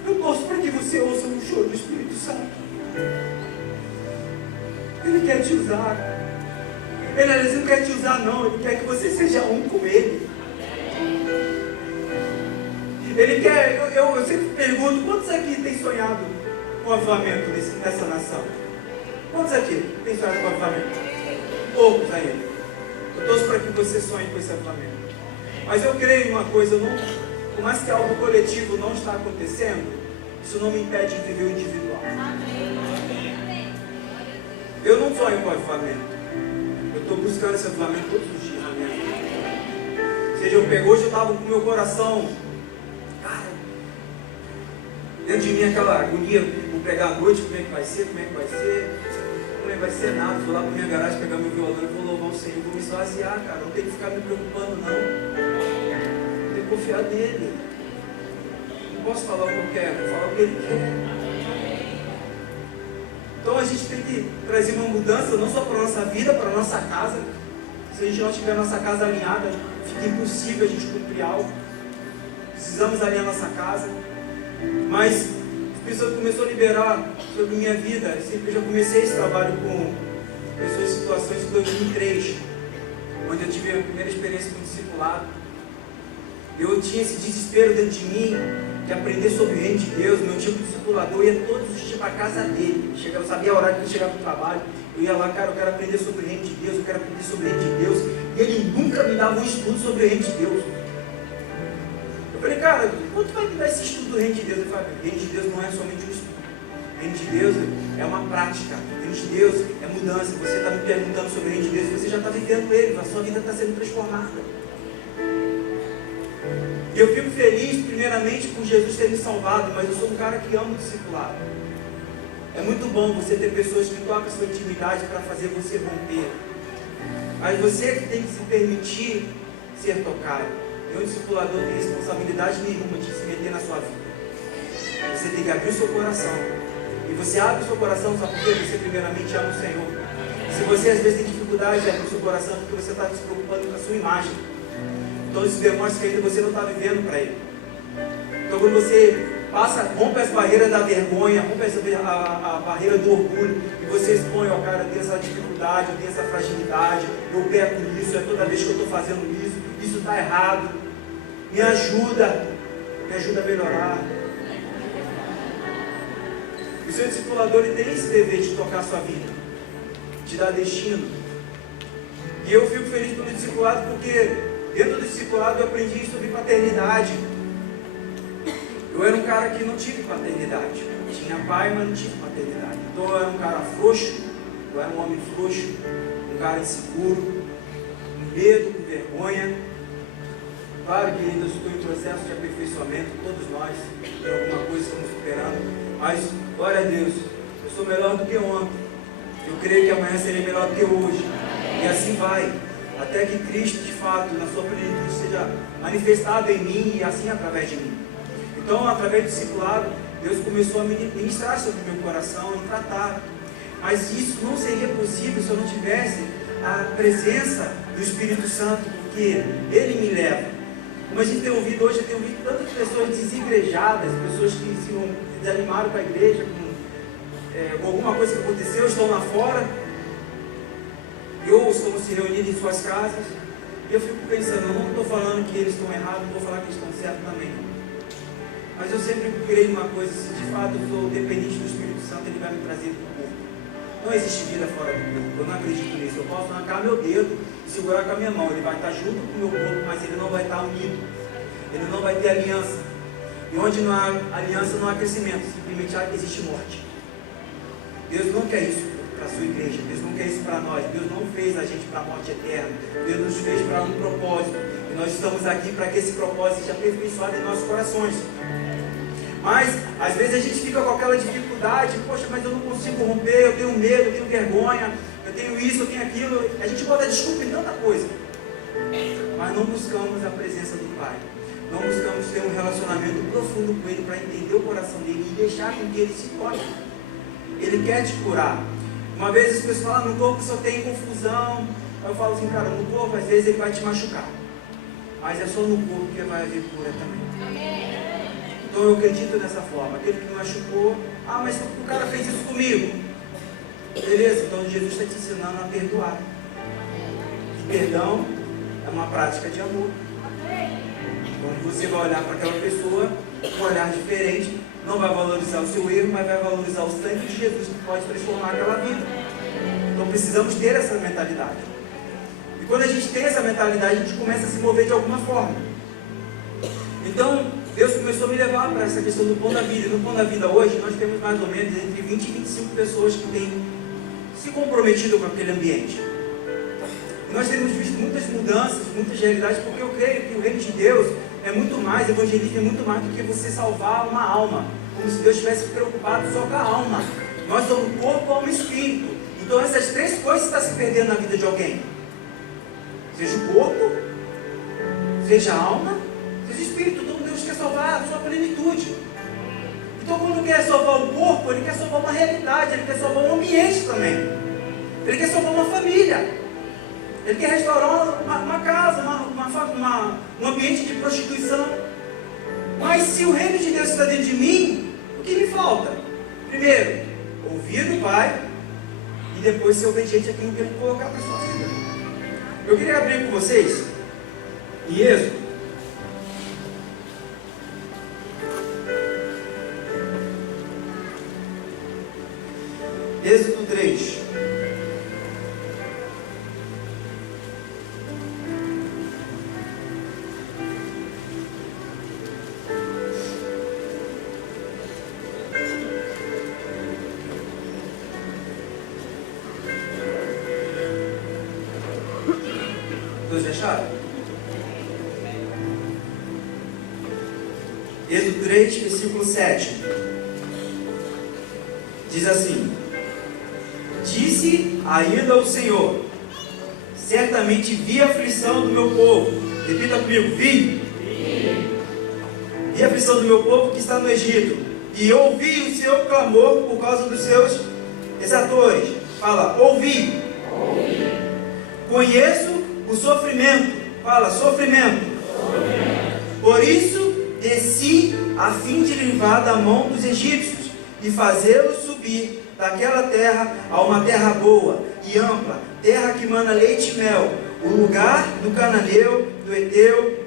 Eu torço para que você ouça o choro do Espírito Santo. Ele quer te usar. Ele não quer te usar não, Ele quer que você seja um com Ele. Ele quer, eu sempre pergunto, quantos aqui têm sonhado com o avivamento dessa nação? Quantos aqui têm sonhado com o avivamento? Poucos ainda. Eu torço para que você sonhe com esse avivamento. Mas eu creio em uma coisa, por mais que algo coletivo não está acontecendo, isso não me impede de viver o individual. Eu não sonho com o avivamento. Eu estou buscando esse avivamento todos os dias na minha vida. Ou seja, hoje eu estava com o meu coração, cara, dentro de mim aquela agonia, vou pegar a noite, como é que vai ser, não vai ser nada, vou lá para minha garagem, pegar meu violão e vou louvar o Senhor, vou me esvaziar, cara, não tem que ficar me preocupando não, tem que confiar nele, não posso falar o que eu quero, vou falar o que Ele quer. Então a gente tem que trazer uma mudança, não só para a nossa vida, para a nossa casa. Se a gente não tiver a nossa casa alinhada, fica impossível a gente cumprir algo. Precisamos alinhar a nossa casa. Mas a pessoa começou a liberar sobre minha vida. Eu já comecei esse trabalho com pessoas em situações em 2003, onde eu tive a primeira experiência com o discipulado. Eu tinha esse desespero dentro de mim, de aprender sobre o reino de Deus. Meu tipo de discipulador ia todos os dias para a casa dele. Eu sabia a hora que ele chegava do trabalho. Eu ia lá, cara, eu quero aprender sobre o reino de Deus, eu quero aprender sobre o reino de Deus. E ele nunca me dava um estudo sobre o reino de Deus. Eu falei, cara, quanto vai me dar esse estudo do reino de Deus? Ele falou, o reino de Deus não é somente um estudo. O reino de Deus é uma prática. O reino de Deus é mudança. Você está me perguntando sobre o reino de Deus, você já está vivendo ele, a sua vida está sendo transformada. E eu fico feliz, primeiramente, por Jesus ter me salvado, mas eu sou um cara que ama o discipulado. É muito bom você ter pessoas que tocam a sua intimidade para fazer você romper. Mas você que tem que se permitir ser tocado. E um discipulador não tem responsabilidade nenhuma de se meter na sua vida. Você tem que abrir o seu coração. E você abre o seu coração, sabe por quê? Você primeiramente ama o Senhor. Se você às vezes tem dificuldade de abrir o seu coração, porque você está se preocupando com a sua imagem. Então isso demonstra que ainda você não está vivendo para Ele. Então quando você rompe as barreiras da vergonha, rompe a barreira do orgulho, e você expõe, ó cara, eu tenho essa dificuldade, eu tenho essa fragilidade, eu peco nisso, é toda vez que eu estou fazendo isso está errado, me ajuda a melhorar. O seu discipulador ele tem esse dever de tocar a sua vida, de dar destino. E eu fico feliz pelo discipulado porque dentro do discipulado eu aprendi sobre paternidade. Eu era um cara que não tive paternidade. Tinha pai, mas não tive paternidade. Então eu era um cara frouxo, eu era um homem frouxo, um cara inseguro, com medo, com vergonha. Claro que ainda estou em processo de aperfeiçoamento, todos nós, tem alguma coisa que estamos superando. Mas, glória a Deus, eu sou melhor do que ontem. Eu creio que amanhã será melhor do que hoje. E assim vai. Até que Cristo, de fato, na sua plenitude, seja manifestado em mim e assim através de mim. Então, através do discipulado, Deus começou a ministrar sobre o meu coração e tratar. Mas isso não seria possível se eu não tivesse a presença do Espírito Santo, porque Ele me leva. Como a gente tem ouvido hoje, eu tenho ouvido tantas pessoas desigrejadas, pessoas que se desanimaram com a igreja, com alguma coisa que aconteceu, estão lá fora, ou estão se reunindo em suas casas. E eu fico pensando, eu não estou falando que eles estão errados, não vou falar que eles estão certos também. Mas eu sempre creio numa coisa, se de fato eu sou dependente do Espírito Santo, Ele vai me trazer para o corpo. Não existe vida fora do corpo, eu não acredito nisso. Eu posso arrancar meu dedo e segurar com a minha mão, ele vai estar junto com o meu corpo, mas ele não vai estar unido, ele não vai ter aliança. E onde não há aliança não há crescimento, simplesmente existe morte. Deus não quer isso para a sua igreja, Deus não quer isso para nós. Deus não fez a gente para a morte eterna, Deus nos fez para um propósito, e nós estamos aqui para que esse propósito seja aperfeiçoado em nossos corações. Mas, às vezes a gente fica com aquela dificuldade, poxa, mas eu não consigo romper, eu tenho medo, eu tenho vergonha, eu tenho isso, eu tenho aquilo. A gente bota desculpa em tanta coisa. Mas não buscamos a presença do Pai. Não buscamos ter um relacionamento profundo com Ele para entender o coração dele e deixar com que Ele se toque. Ele quer te curar. Uma vez as pessoas falam, no corpo só tem confusão. Aí eu falo assim, cara, no corpo às vezes ele vai te machucar. Mas é só no corpo que vai haver cura também. Amém. Então eu acredito dessa forma. Aquele que me machucou, mas o cara fez isso comigo. Beleza, então Jesus está te ensinando a perdoar. E perdão é uma prática de amor. Quando você vai olhar para aquela pessoa com um olhar diferente, não vai valorizar o seu erro, mas vai valorizar o sangue de Jesus que pode transformar aquela vida. Então precisamos ter essa mentalidade. E quando a gente tem essa mentalidade, a gente começa a se mover de alguma forma. Então, Deus começou a me levar para essa questão do pão da vida. E no pão da vida hoje, nós temos mais ou menos entre 20 e 25 pessoas que têm se comprometido com aquele ambiente. E nós temos visto muitas mudanças, muitas realidades, porque eu creio que o reino de Deus é muito mais, evangelismo é muito mais do que você salvar uma alma. Como se Deus estivesse preocupado só com a alma. Nós somos corpo, alma e espírito. Então essas três coisas estão se perdendo na vida de alguém. Seja o corpo, seja a alma, seja o espírito. Então Deus quer salvar a sua plenitude. Então quando quer salvar o corpo, Ele quer salvar uma realidade, Ele quer salvar um ambiente também. Ele quer salvar uma família. Ele quer restaurar uma casa, um ambiente de prostituição. Mas se o reino de Deus está dentro de mim, o que me falta? Primeiro, ouvir do Pai e depois ser obediente àquilo que Ele colocar para a sua vida. Eu queria abrir com vocês em Êxodo. Êxodo 3. Todos fecharam? Êxodo 3, versículo 7. Diz assim: Disse ainda o Senhor: certamente vi a aflição do meu povo. Repita comigo: vi. Vi a aflição do meu povo que está no Egito, e ouvi o seu clamor por causa dos seus exatores. Fala: ouvi. Conheço o sofrimento. Fala: sofrimento. Por isso desci a fim de livrar da mão dos egípcios e fazê-los subir daquela terra a uma terra boa e ampla, terra que mana leite e mel, o lugar do cananeu, do Eteu,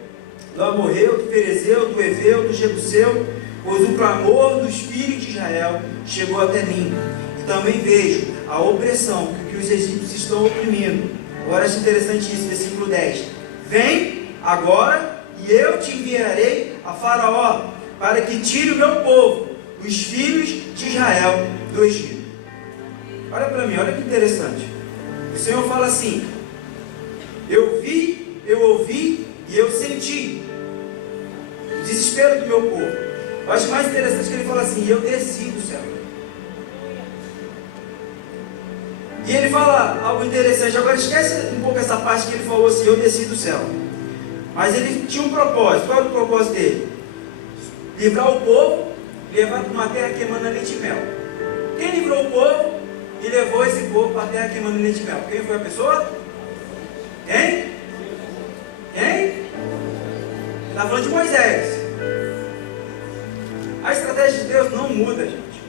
do Amorreu, do Ferezeu, do Eveu, do Jebuseu, pois o clamor dos filhos de Israel chegou até mim. E também vejo a opressão que os egípcios estão oprimindo. Agora acho interessante isso, versículo 10. Vem agora e eu te enviarei a Faraó, para que tire o meu povo, os filhos de Israel, do Egito. Olha para mim, olha que interessante. O Senhor fala assim: eu vi, eu ouvi e eu senti o desespero do meu povo. Eu acho mais interessante que ele fala assim: eu desci do céu. E ele fala algo interessante. Agora esquece um pouco essa parte que ele falou assim, eu desci do céu. Mas ele tinha um propósito. Qual era o propósito dele? Livrar o povo, levar para uma terra queimando leite e mel. Quem livrou o povo e levou esse povo para a terra queimando leite e mel? Quem foi a pessoa? Quem? Está falando de Moisés. A estratégia de Deus não muda, gente.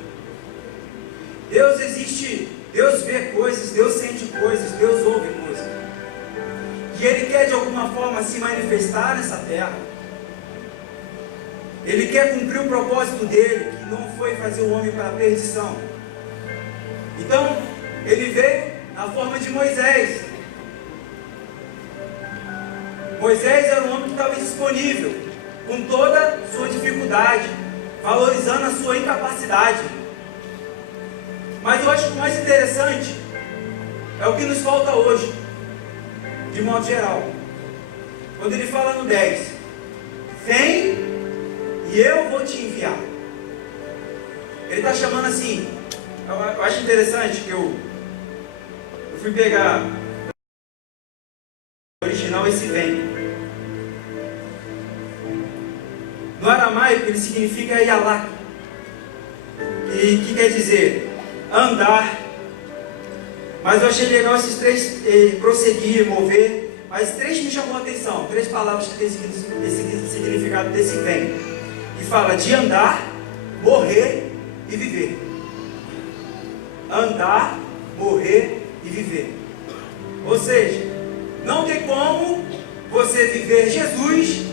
Deus existe, Deus vê coisas, Deus sente coisas, Deus ouve coisas. E Ele quer de alguma forma se manifestar nessa terra. Ele quer cumprir o propósito dele, que não foi fazer o homem para a perdição. Então, Ele veio na forma de Moisés. Moisés era um homem que estava disponível, com toda a sua dificuldade, valorizando a sua incapacidade. Mas eu acho que o mais interessante é o que nos falta hoje, de modo geral. Quando ele fala no 10, vem e eu vou te enviar. Ele está chamando assim, eu acho interessante que eu fui pegar o original, esse vem. No aramaico ele significa yalak, que quer dizer andar. Mas eu achei legal esses três, prosseguir, mover. Mas três me chamou a atenção, três palavras que têm esse significado desse vem, que fala de andar, morrer e viver. Andar, morrer e viver. Ou seja, não tem como você viver Jesus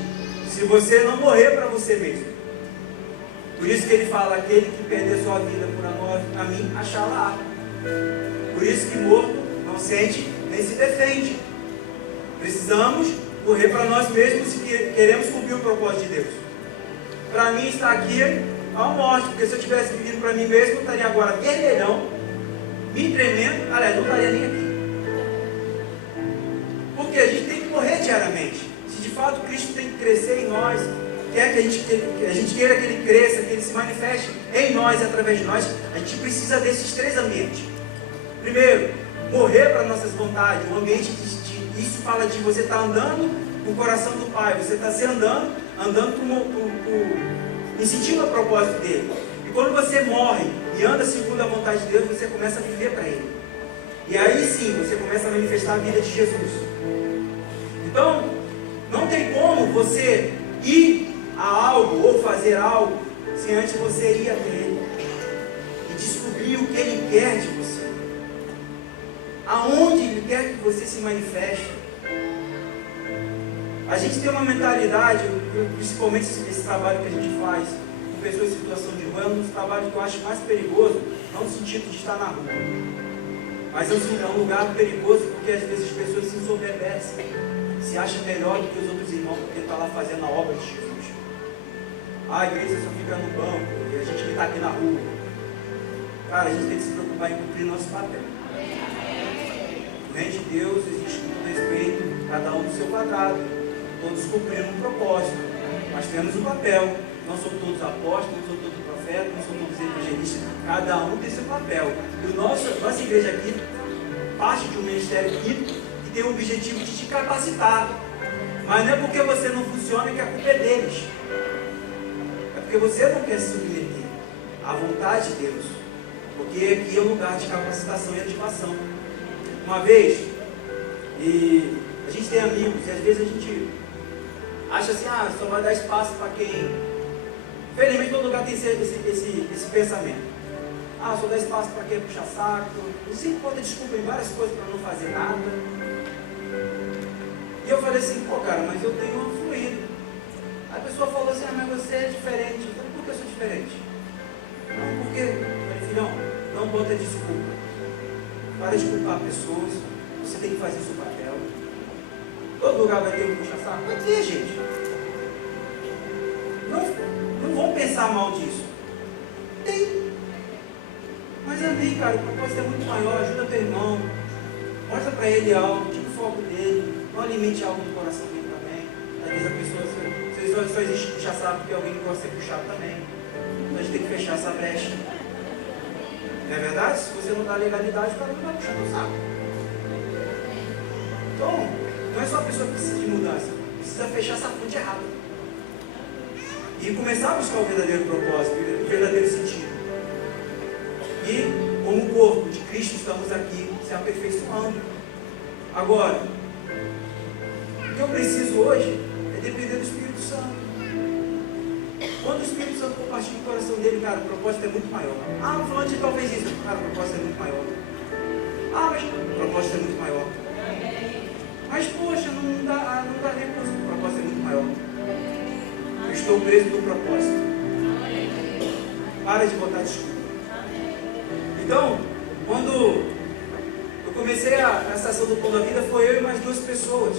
se você não morrer para você mesmo. Por isso que ele fala, aquele que perder sua vida por amor a mim, achá-la. Por isso que morto não sente nem se defende. Precisamos morrer para nós mesmos se queremos cumprir o propósito de Deus. Para mim estar aqui é uma morte, porque se eu tivesse vivido para mim mesmo, eu estaria agora vermelhão, me tremendo, aliás, não estaria nem aqui. Porque a gente tem que morrer diariamente. Se de fato Cristo tem que crescer em nós, quer que a gente queira que Ele cresça, que Ele se manifeste em nós e através de nós, a gente precisa desses três ambientes. Primeiro, morrer para nossas vontades, um ambiente isso fala de você estar andando com o coração do Pai, você está se andando e sentindo o propósito dele. E quando você morre e anda segundo a vontade de Deus, você começa a viver para Ele. E aí sim, você começa a manifestar a vida de Jesus. Então, não tem como você ir a algo ou fazer algo se antes você ir até Ele e descobrir o que Ele quer de você, aonde Ele quer que você se manifeste. A gente tem uma mentalidade, principalmente esse trabalho que a gente faz com pessoas em situação de rua, é um dos trabalhos que eu acho mais perigoso, não no sentido de estar na rua, mas é um lugar perigoso porque às vezes as pessoas se ensoberbecem, se acham melhor do que os outros irmãos porque está lá fazendo a obra de Jesus. A igreja só fica no banco e a gente que está aqui na rua. Cara, a gente tem que se preocupar em cumprir nosso papel. No reino de Deus existe com todo respeito, cada um no seu quadrado, todos cumprindo um propósito, mas temos um papel. Não são todos apóstolos, não são todos profetas, não são todos evangelistas, cada um tem seu papel. E nossa igreja aqui parte de um ministério aqui que tem o objetivo de te capacitar, mas não é porque você não funciona que a culpa é deles, é porque você não quer se submeter à vontade de Deus, porque aqui é um lugar de capacitação e ativação. Uma vez, e a gente tem amigos, e às vezes a gente acha assim, só vai dar espaço para quem... Infelizmente todo lugar tem esse pensamento. Só dá espaço para quem puxa saco. E se encontra desculpa em várias coisas para não fazer nada. E eu falei assim, cara, mas eu tenho uma fluida. A pessoa falou assim, mas você é diferente. Eu falei, por que eu sou diferente? Não, porque... Eu falei, filhão, não bota desculpa. Para de culpar pessoas. Você tem que fazer o seu papel. Todo lugar vai ter um puxa-saco? Vai ter, gente. Não vão pensar mal disso. Tem. Mas amém, cara, o propósito é muito maior. Ajuda teu irmão. Mostra para ele algo, tira o foco dele. Não alimente algo no coração dele também. Às vezes a pessoa só existe puxa-saco porque alguém gosta de ser puxado também. Então a gente tem que fechar essa brecha. Não é verdade? Se você não dá legalidade, o cara não vai puxar no saco. Então, não é só a pessoa que precisa de mudança, precisa fechar essa fonte errada. E começar a buscar o verdadeiro propósito, o verdadeiro sentido. E, como corpo de Cristo, estamos aqui se aperfeiçoando. Agora, o que eu preciso hoje é depender do Espírito Santo. Quando o Espírito Santo compartilha o coração dele, cara, o propósito é muito maior. Ah, o fulano de tal fez isso. Cara, o propósito é muito maior. Ah, mas o propósito é muito maior. Mas, poxa, não dá recurso. O propósito é muito maior. Eu estou preso no propósito. Para de botar desculpa. Então, quando eu comecei a estação do Pão da Vida, foi eu e mais 2 pessoas.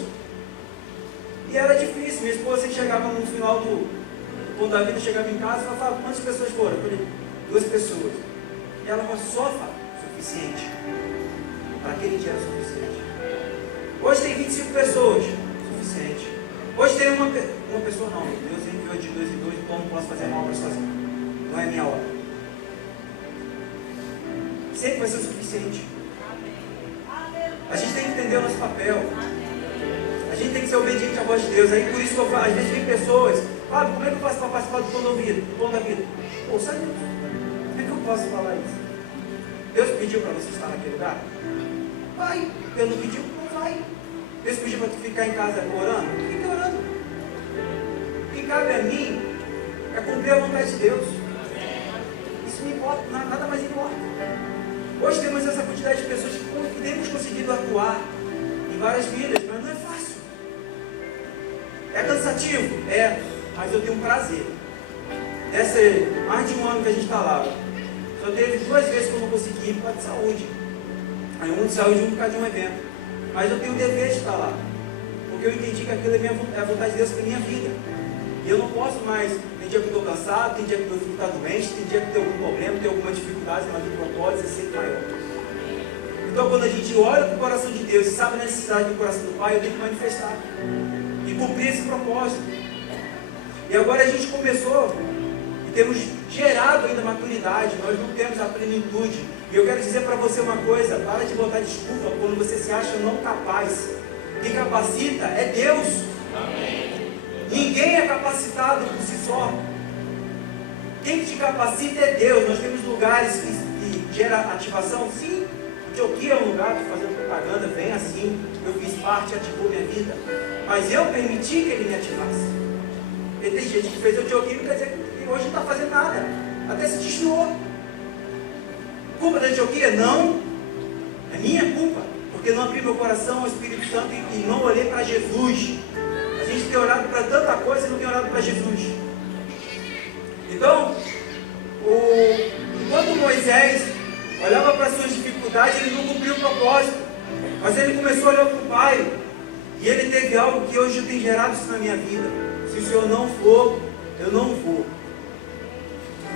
E era difícil. Minha esposa chegava no final do Pão da Vida, chegava em casa e falava, quantas pessoas foram? Eu falei, 2 pessoas. E ela falou, só suficiente. Para aquele dia era suficiente. Hoje tem 25 pessoas. Suficiente. Hoje tem uma pessoa, não. Deus enviou de 2 em 2, então eu não posso fazer uma obra sozinho. Não é minha obra. Sempre vai ser o suficiente. A gente tem que entender o nosso papel. A gente tem que ser obediente à voz de Deus. Aí por isso que eu falo, às vezes vem pessoas, Fábio, como é que eu faço para participar do Pão da Vida? Pô, sabe Deus? Como é que eu posso falar isso? Deus pediu para você estar naquele lugar? Vai. Deus não pediu? Não vai. Deus pediu para tu ficar em casa orando? Fica orando. O que cabe a mim é cumprir a vontade de Deus. Isso me importa, nada mais importa. Hoje temos essa quantidade de pessoas que temos conseguido atuar em várias vidas, mas não é fácil. É cansativo? É, mas eu tenho um prazer. Essa é mais de 1 ano que a gente está lá. Só teve 2 vezes que eu não consegui ir por causa de saúde. Aí um de saúde e um por causa de um evento. Mas eu tenho o dever de estar lá. Porque eu entendi que aquilo é a vontade de Deus para a minha vida. E eu não posso mais. Tem dia que eu estou cansado, tem dia que meu filho está doente, tem dia que tem algum problema, tem alguma dificuldade, mas o propósito é sempre maior. Então quando a gente olha para o coração de Deus e sabe a necessidade do coração do Pai, eu tenho que manifestar. E cumprir esse propósito. E agora a gente começou e temos gerado ainda maturidade, nós não temos a plenitude. E eu quero dizer para você uma coisa, para de botar desculpa quando você se acha não capaz. Quem capacita é Deus. Amém. Ninguém é capacitado por si só. Quem te capacita é Deus. Nós temos lugares que geram ativação, sim. O Tioquia é um lugar que fazendo propaganda, vem assim, eu fiz parte, ativou minha vida. Mas eu permiti que ele me ativasse. E tem gente que fez o Tioquia, não quer dizer que hoje não está fazendo nada. Até se desviou. Culpa da Tioquia? Não. É minha culpa. Porque não abri meu coração ao Espírito Santo e não olhei para Jesus. A gente tem orado para tanta coisa e não tem orado para Jesus. Então, enquanto Moisés olhava para as suas dificuldades, ele não cumpriu o propósito. Mas ele começou a olhar para o Pai. E ele teve algo que hoje tem gerado isso na minha vida. Se o Senhor não for, eu não vou.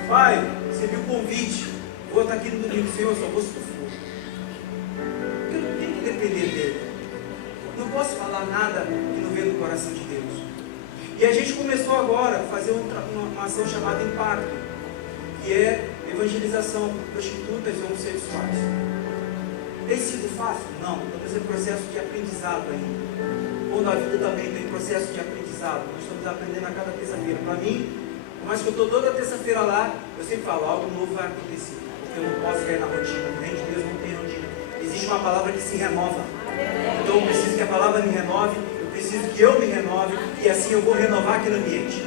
Pai, recebi o convite. Vou estar aqui no domingo, Senhor, só vou se tu for. Eu não tenho que depender dele. Não posso falar nada que não veio do coração de Deus. E a gente começou agora a fazer uma ação chamada Impacto, que é evangelização por prostitutas e homossexuais. Tem sido fácil? Não. Estamos em processo de aprendizado ainda. Pão da Vida também tem processo de aprendizado. Nós estamos aprendendo a cada terça-feira. Para mim, por mais que eu estou toda terça-feira lá, eu sempre falo, algo novo vai acontecer. Porque eu não posso cair na rotina. No reino de Deus não tem rotina. Existe uma palavra que se renova. Então eu preciso que a palavra me renove, eu preciso que eu me renove, e assim eu vou renovar aquele ambiente.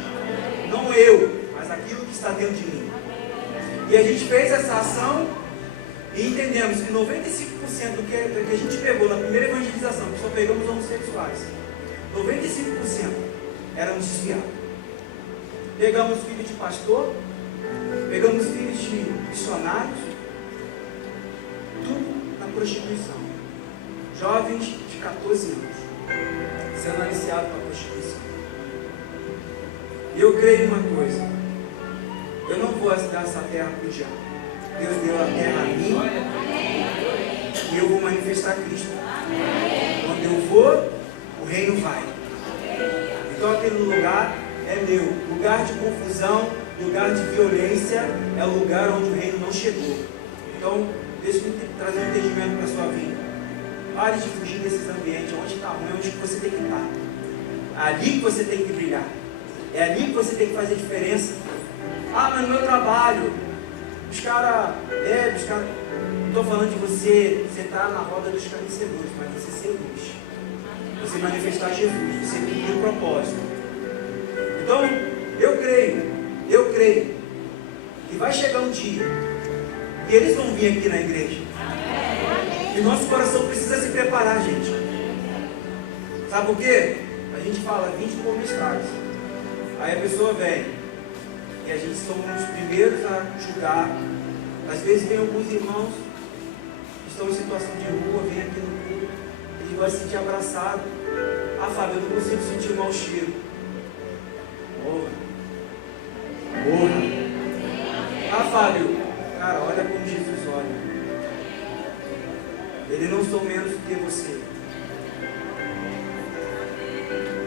Não eu, mas aquilo que está dentro de mim. E a gente fez essa ação e entendemos que 95% do que a gente pegou na primeira evangelização, que só pegamos homossexuais, 95% eram desviados. Pegamos filhos de pastor, pegamos filhos de missionários, tudo na prostituição. Jovens de 14 anos sendo aliciados para a prostituição. E eu creio em uma coisa: eu não vou dar essa terra para o diabo. Deus deu a terra a mim e eu vou manifestar Cristo. Onde eu for, o reino vai. Então aquele lugar é meu. Lugar de confusão, lugar de violência, é o lugar onde o reino não chegou. Então, deixa eu trazer um entendimento para a sua vida. Pare de fugir desses ambientes. Onde está ruim, onde que você tem que estar. É ali que você tem que brilhar. É ali que você tem que fazer diferença. Ah, mas no meu trabalho, os caras bebem, os caras... Não estou falando de você sentar na roda dos carniceiros, mas você ser luz. Você manifestar Jesus, você cumprir o propósito. Então, eu creio que vai chegar um dia e eles vão vir aqui na igreja. E nosso coração precisa se preparar, gente. Sabe por quê? A gente fala 20 como estágios. Aí a pessoa vem e a gente somos os primeiros a julgar. Às vezes vem alguns irmãos que estão em situação de rua, vem aqui no culto, ele vai se sentir abraçado. Ah, Fábio, eu não consigo sentir o mau cheiro. Porra. Ah, Fábio, cara, olha como Jesus olha. Ele não sou menos do que você.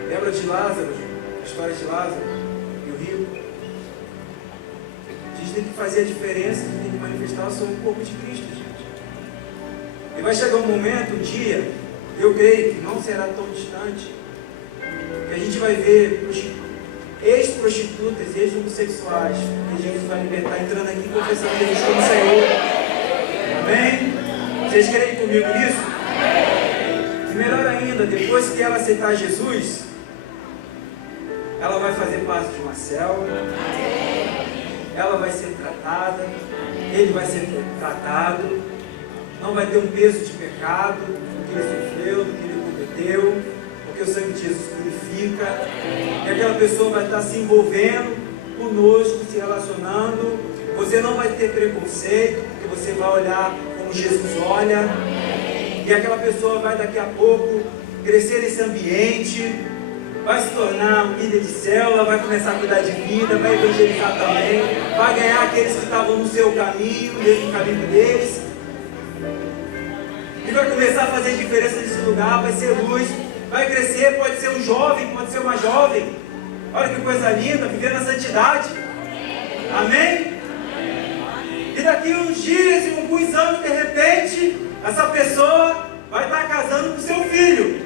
Lembra de Lázaro? A história de Lázaro e o rico? A gente tem que fazer a diferença, a gente tem que manifestar o corpo de Cristo, gente. E vai chegar um momento, um dia, eu creio que não será tão distante, que a gente vai ver ex-prostitutas, ex-homossexuais, que Jesus vai libertar, entrando aqui e confessando Jesus como Senhor. Amém? Vocês creem comigo nisso? E melhor ainda, depois que ela aceitar Jesus, ela vai fazer parte de uma célula, ela vai ser tratada, ele vai ser tratado, não vai ter um peso de pecado, do que ele sofreu, do que ele cometeu, porque o sangue de Jesus purifica, e aquela pessoa vai estar se envolvendo conosco, se relacionando. Você não vai ter preconceito, porque você vai olhar como Jesus olha, e aquela pessoa vai daqui a pouco crescer nesse ambiente, vai se tornar um líder de célula, vai começar a cuidar de vida, vai evangelizar também, vai ganhar aqueles que estavam no seu caminho, no mesmo caminho deles, e vai começar a fazer diferença nesse lugar, vai ser luz, vai crescer, pode ser um jovem, pode ser uma jovem. Olha que coisa linda, viver na santidade. Amém? E daqui uns dias e alguns anos, de repente, essa pessoa vai estar casando com seu filho.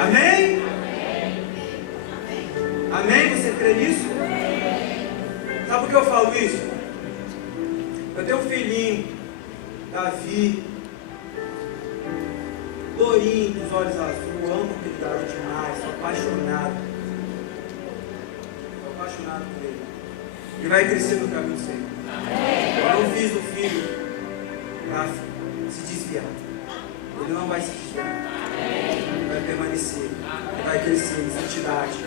Amém? Amém? Você crê nisso? Sabe por que eu falo isso? Eu tenho um filhinho, Davi, lourinho, dos olhos azuis, amo aquele garoto demais, sou apaixonado. Sou apaixonado por ele. E vai crescer no caminho do Senhor. Eu não fiz o filho para se desviar. Ele não vai se desviar. Ele vai permanecer. Ele vai crescer em santidade.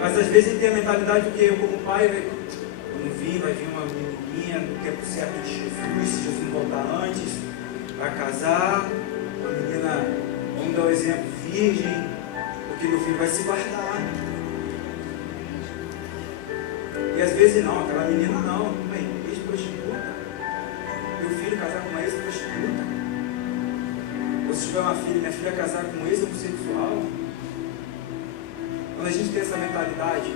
Mas às vezes ele tem a mentalidade do que eu, como pai, quando vir, vai vir uma menininha no tempo certo de Jesus, se Jesus não voltar antes, vai casar. A menina, vamos dar o exemplo, virgem, porque meu filho vai se guardar. E às vezes não, aquela menina não, bem, ex-prostituta. Meu filho casar com uma ex-prostituta. Ou se tiver uma filha, minha filha casar com um ex-homossexual. Quando a gente tem essa mentalidade,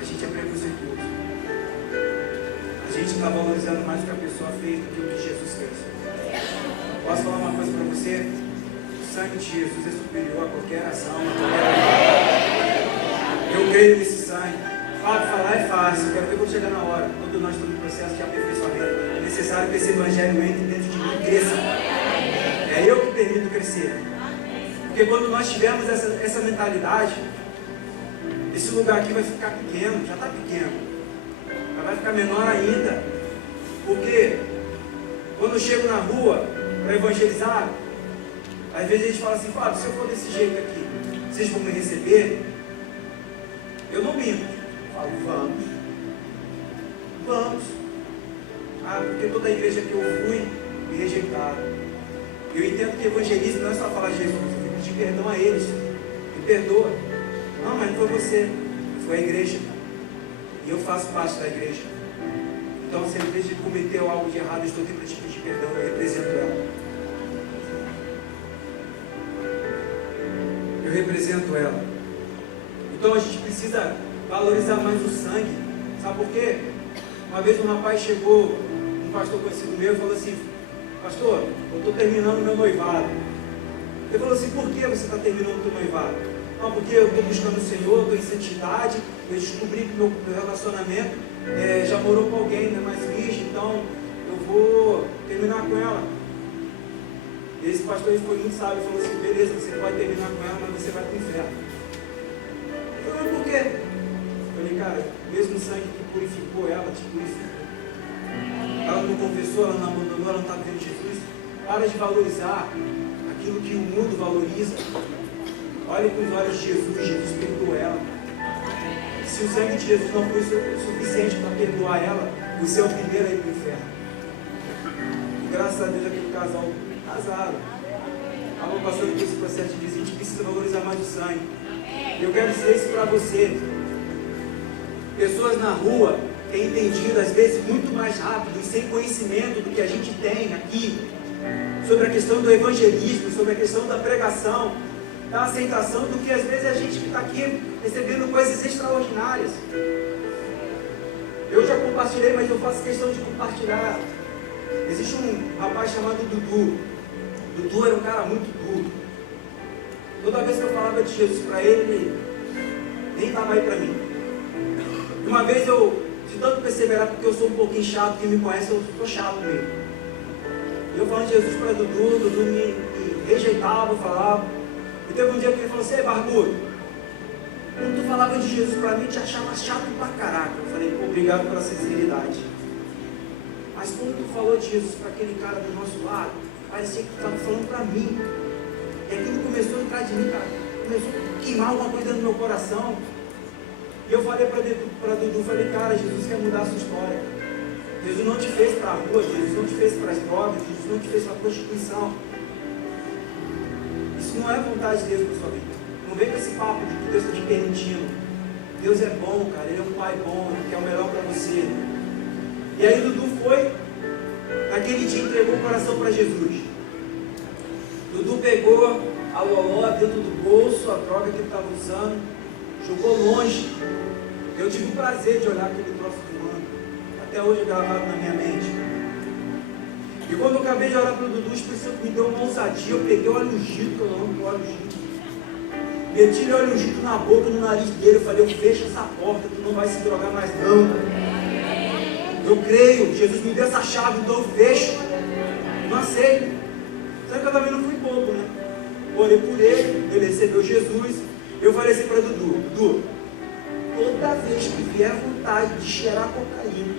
a gente é preconceituoso. A gente está valorizando mais o que a pessoa fez do que o que Jesus fez. Posso falar uma coisa para você? O sangue de Jesus é superior a qualquer ação, a qualquer... Eu creio nesse sangue. Falar é fácil, quero ver quando chegar na hora. Todos nós estamos em processo de aperfeiçoamento. É necessário que esse evangelho entre dentro de mim e cresça. É eu que permito crescer. Porque quando nós tivermos essa mentalidade, esse lugar aqui vai ficar pequeno, já está pequeno. Mas vai ficar menor ainda. Porque quando eu chego na rua para evangelizar, às vezes a gente fala assim, Fábio, se eu for desse jeito aqui, vocês vão me receber? Eu não minto. Eu falo, vamos. Ah, porque toda a igreja que eu fui, me rejeitaram. Eu entendo que evangelismo não é só falar de Jesus, eu tenho que pedir perdão a eles. Me perdoa. Não, mas não foi você, foi a igreja. E eu faço parte da igreja. Então, se a igreja cometeu algo de errado, eu estou aqui para te pedir perdão, eu represento ela. Eu represento ela. Então, a gente precisa valorizar mais o sangue. Sabe por quê? Uma vez um rapaz chegou um pastor conhecido meu falou assim: pastor, eu estou terminando meu noivado. Ele falou assim: por que você está terminando o seu noivado? Não, porque eu estou buscando o Senhor, estou em santidade, eu descobri que meu relacionamento já morou com alguém, não é mais virgem, então eu vou terminar com ela. E esse pastor ele foi muito sábio, falou assim: beleza, você pode terminar com ela, mas você vai para o inferno. Eu falei: por quê? Eu falei: cara, mesmo o sangue que purificou ela, te purificou. Ela não confessou, ela não abandonou, ela não está vendo Jesus. Para de valorizar aquilo que o mundo valoriza. Olha com os olhos de Jesus, Jesus perdoou ela. Se o sangue de Jesus não foi suficiente para perdoar ela, você é o primeiro a ir para o inferno. E graças a Deus aquele casal casaram. Estavam passando por esse processo de visita, a gente precisa valorizar mais o sangue. E eu quero dizer isso para você. Pessoas na rua têm entendido às vezes muito mais rápido e sem conhecimento do que a gente tem aqui sobre a questão do evangelismo, sobre a questão da pregação, da aceitação, do que às vezes a gente que está aqui recebendo coisas extraordinárias. Eu já compartilhei, mas eu faço questão de compartilhar. Existe um rapaz chamado Dudu. Dudu era um cara muito duro. Toda vez que eu falava de Jesus para ele nem estava aí para mim. E uma vez eu, de tanto perseverar, porque eu sou um pouquinho chato, quem me conhece, eu sou chato mesmo. E eu falando de Jesus para Dudu, Dudu me rejeitava, falava. E teve um dia que ele falou assim: ei, barbudo, quando tu falava de Jesus para mim, te achava chato pra caraca. Eu falei: pô, obrigado pela sinceridade. Mas quando tu falou de Jesus para aquele cara do nosso lado, parecia que tu estava falando para mim. E aquilo começou a entrar de mim, cara. Começou a queimar alguma coisa no meu coração. E eu falei para Dudu, falei: cara, Jesus quer mudar a sua história. Jesus não te fez para a rua, Jesus não te fez para as drogas, Jesus não te fez para a prostituição. Isso não é vontade de Deus para a sua vida. Não vem com esse papo de que Deus está te permitindo. Deus é bom, cara, Ele é um pai bom, Ele quer o melhor para você. E aí Dudu foi, naquele dia entregou o coração para Jesus. Dudu pegou a loló dentro do bolso, a droga que ele estava usando, jogou longe. Eu tive o prazer de olhar aquele troço fumando. Até hoje gravado na minha mente. E quando eu acabei de olhar para o Dudu, o Espírito Santo me deu uma ousadia. Eu peguei o óleo ungido, que eu amo o óleo ungido. Meti o óleo ungido na boca, no nariz dele. Eu falei: eu fecho essa porta, tu não vai se drogar mais não. Eu creio, Jesus me deu essa chave, então eu fecho. Não aceito. Só que eu também não fui bobo, né? Orei por ele, ele recebeu Jesus. Eu falei assim para Dudu: Dudu, toda vez que vier vontade de cheirar cocaína,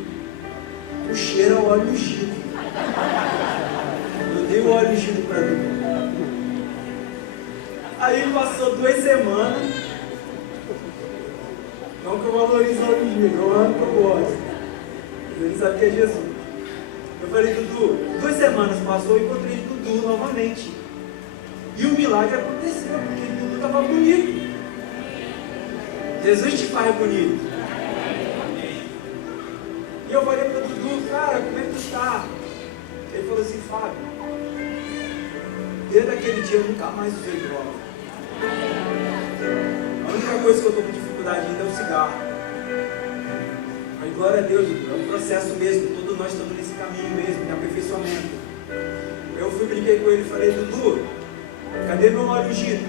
tu cheira o óleo ungido. Eu dei o óleo ungido para Dudu. Aí passou 2 semanas. Não que eu valorize o óleo ungido, eu amo que eu gosto. Ele sabe que é Jesus. Eu falei: Dudu, 2 semanas passou e encontrei Dudu novamente. E o milagre aconteceu, porque Dudu estava bonito. Jesus te faz bonito. E eu falei para o Dudu: cara, como é que tu está? Ele falou assim: Fábio, desde aquele dia eu nunca mais usei droga. A única coisa que eu estou com dificuldade ainda é o cigarro. Mas glória a Deus, é um processo mesmo, todos nós estamos nesse caminho mesmo, de aperfeiçoamento. Eu brinquei com ele e falei: Dudu, cadê meu óleo ungido?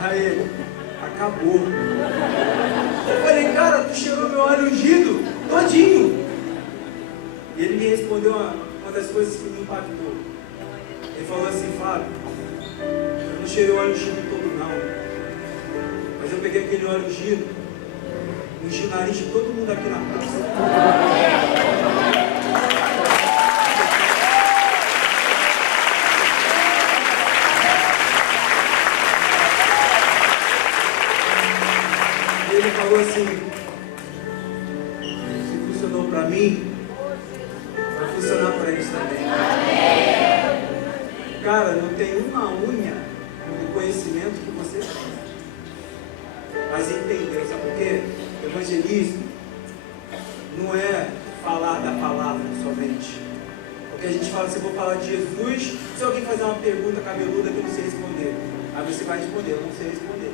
Aí ele: acabou. Eu falei: cara, tu cheirou meu óleo ungido todinho. E ele me respondeu uma das coisas que me impactou. Ele falou assim: Fábio, eu não cheirei o óleo ungido todo não, mas eu peguei aquele óleo ungido, ungi o nariz de todo mundo aqui na praça. Ele falou assim: se funcionou para mim, vai funcionar para eles também. Cara, não tem uma unha do conhecimento que você tem. Mas entendeu, sabe por quê? Evangelismo não é falar da palavra somente. Porque a gente fala assim: vou falar de Jesus, se alguém fazer uma pergunta cabeluda que eu não sei responder, aí você vai responder: eu não sei responder.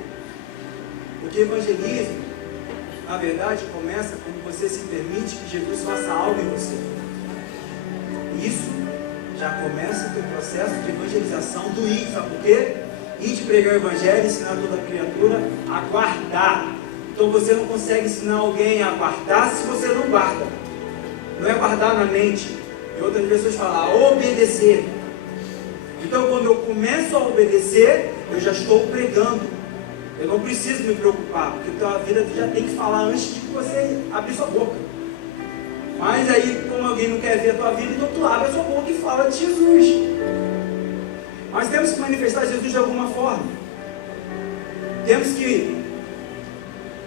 Porque evangelismo, na verdade, começa quando você se permite que Jesus faça algo em você. isso já começa o teu processo de evangelização do ir, sabe por quê? Ir de pregar o evangelho, ensinar toda criatura a guardar. Então você não consegue ensinar alguém a guardar se você não guarda. Não é guardar na mente. E outras pessoas falam, a obedecer. Então quando eu começo a obedecer, eu já estou pregando. Eu não preciso me preocupar, porque a tua vida tu já tem que falar antes de você abrir sua boca. Mas aí, como alguém não quer ver a tua vida, então tu abre a sua boca e fala de Jesus. Mas temos que manifestar Jesus de alguma forma. Temos que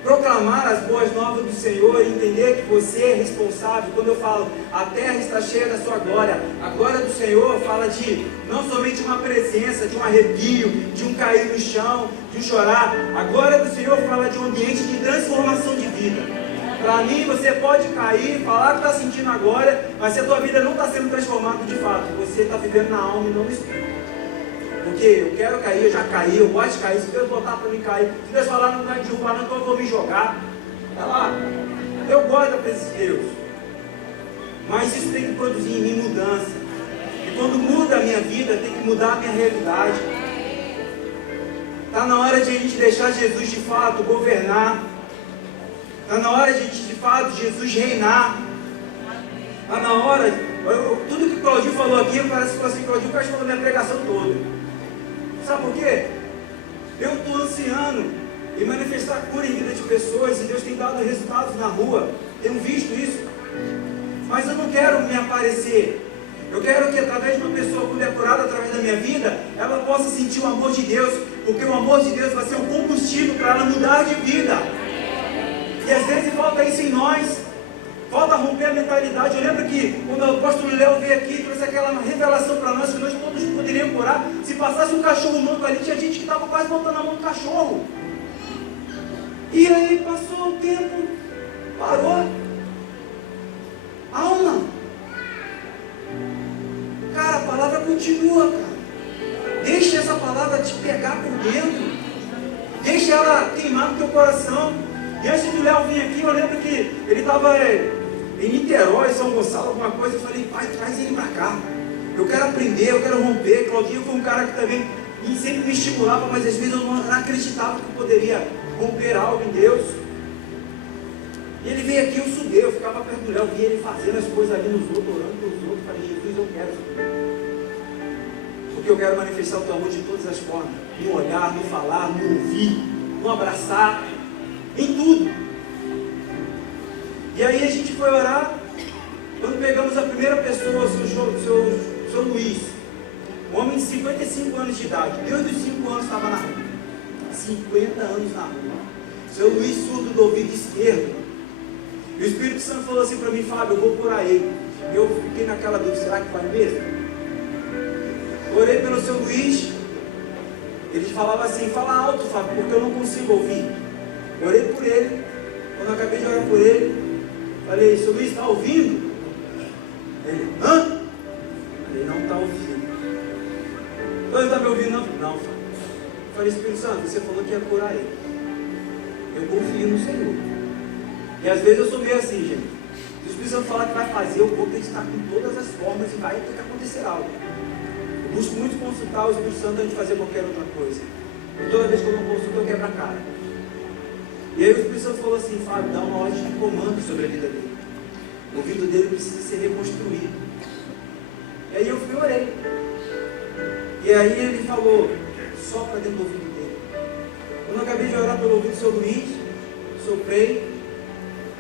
proclamar as boas novas do Senhor e entender que você é responsável. Quando eu falo, a terra está cheia da sua glória, a glória do Senhor fala de não somente uma presença, de um arrepio, de um cair no chão, de um chorar. A glória do Senhor fala de um ambiente de transformação de vida. Para mim, você pode cair, falar que está sentindo a glória, mas se a tua vida não está sendo transformada de fato, você está vivendo na alma e não no espírito. Porque eu quero cair, eu já caí, eu gosto de cair. Se Deus botar para mim cair, se Deus falar não vai derrubar, não, então eu vou me jogar. Tá lá. Eu gosto da presença de Deus. Mas isso tem que produzir em mim mudança. E quando muda a minha vida, tem que mudar a minha realidade. Está na hora de a gente deixar Jesus de fato governar. Está na hora de a gente de fato Jesus reinar. Está na hora. Tudo que o Claudinho falou aqui, parece que falou assim, Claudinho participou da minha pregação toda. Sabe por quê? Eu estou ansiando em manifestar cura em vida de pessoas e Deus tem dado resultados na rua. Tenho visto isso. Mas eu não quero me aparecer. Eu quero que através de uma pessoa quando é curada através da minha vida, ela possa sentir o amor de Deus. Porque o amor de Deus vai ser um combustível para ela mudar de vida. E às vezes falta isso em nós. Falta romper a mentalidade. Eu lembro que quando o apóstolo Léo veio aqui, trouxe aquela revelação para nós que nós todos poderiam curar. Se passasse um cachorro manco ali, tinha gente que estava quase botando a mão no cachorro. E aí passou o tempo, parou. Alma. Cara, a palavra continua, cara. Deixa essa palavra te pegar por dentro. Deixa ela queimar no teu coração. E antes do Léo vir aqui, eu lembro que ele estava em Niterói, São Gonçalo, alguma coisa. Eu falei, pai, traz ele para cá. Eu quero aprender, eu quero romper. Claudinho foi um cara que também sempre me estimulava, mas às vezes eu não acreditava que eu poderia romper algo em Deus. E ele veio aqui, eu subi, eu ficava perto do Léo, via ele fazendo as coisas ali nos outros, orando pelos outros. Falei, Jesus, eu quero isso. Porque eu quero manifestar o teu amor de todas as formas. No olhar, no falar, no ouvir, no abraçar. Em tudo. E aí a gente foi orar. Quando pegamos a primeira pessoa, o seu Luiz, um homem de 55 anos de idade, desde os 5 anos estava na rua. 50 anos na rua. Seu Luiz, surdo do ouvido esquerdo. E o Espírito Santo falou assim para mim, Fábio, eu vou curar ele. Eu fiquei naquela dúvida, será que vai mesmo? Orei pelo seu Luiz. Ele falava assim, fala alto, Fábio, porque eu não consigo ouvir. Orei por ele. Quando eu acabei de orar por ele, falei, seu Luiz, está ouvindo? Ele, hã? Falei, não está ouvindo. Então ele está me ouvindo? Não, Fábio. Falei, Espírito Santo, você falou que ia curar ele. Eu confio no Senhor. E às vezes eu sou meio assim, gente. Se o Espírito Santo falar que vai fazer, eu vou ter que estar com todas as formas e vai ter que acontecer algo. Eu busco muito consultar o Espírito Santo antes de fazer qualquer outra coisa. E toda vez que eu não consulto, eu quebro a cara. E aí o Espírito Santo falou assim, Fábio, dá uma ordem de comando sobre a vida dele. O ouvido dele precisa ser reconstruído. E aí eu fui e orei. E aí ele falou, sopra dentro do ouvido dele. Quando eu acabei de orar pelo ouvido do seu Luiz, soprei.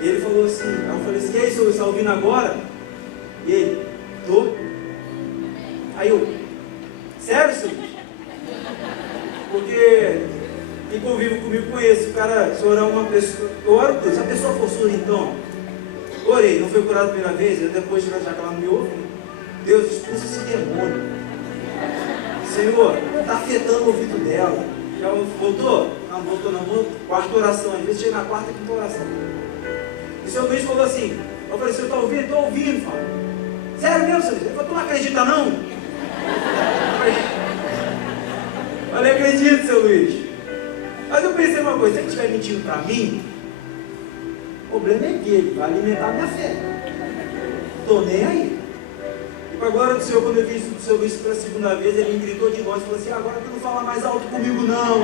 E ele falou assim, aí eu falei assim, e aí, seu Luiz, está ouvindo agora? E ele, tô. Aí eu, sério, seu Luiz? Porque quem convive comigo conhece, o cara, se orar uma pessoa, eu oro por isso, a pessoa for surda então, orei, não foi curado a primeira vez, depois já que ela não me ouve, Deus expulsa esse demônio, Senhor, está afetando o ouvido dela, já voltou? Não, voltou não, vou, quarta oração, às vezes chega na quarta e quinta oração, e o seu Luiz falou assim, eu falei, você está ouvindo? Estou ouvindo, Fábio, sério mesmo, seu Luiz? Ele falou, tu não acredita não? Eu falei, acredito, seu Luiz. Mas eu pensei uma coisa, se ele estiver mentindo para mim, o problema é dele, vai alimentar a minha fé. Estou nem aí. Com a glória do Senhor, quando eu vi isso do seu Luiz pela segunda vez, ele me gritou de longe e falou assim: agora tu não fala mais alto comigo não.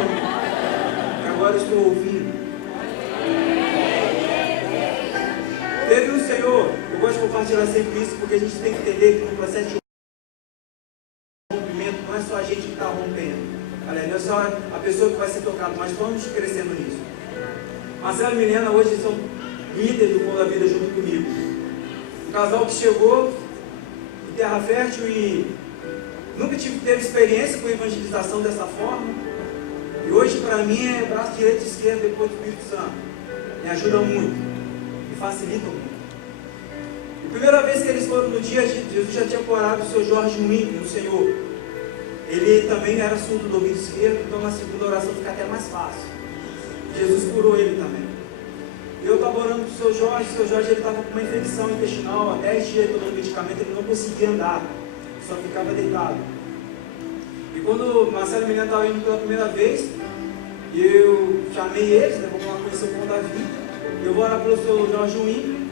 E agora eu estou ouvindo. Teve um Senhor, eu gosto de compartilhar sempre isso, porque a gente tem que entender que no processo de rompimento não é só a gente que está rompendo. Olha, não é só a pessoa que vai ser tocada, mas vamos crescendo nisso. Marcelo e Milena hoje são líderes do Pão da Vida junto comigo. Um casal que chegou em terra fértil e nunca teve experiência com evangelização dessa forma. E hoje para mim é braço direito e esquerdo depois do Espírito Santo. Me ajuda muito, me facilita muito. A primeira vez que eles foram no dia, Jesus já tinha curado o seu Jorge Wink no Senhor. Ele também era surdo do ouvido esquerdo, então na segunda oração fica até mais fácil. Jesus curou ele também. Eu estava orando para o seu Jorge ele estava com uma infecção intestinal, há 10 dias tomando medicamento, ele não conseguia andar, só ficava deitado. E quando Marcelo e Menina estavam indo pela primeira vez, eu chamei eles, né, vamos lá conhecer o Pão da Vida, eu vou orar pelo seu Jorge Wink.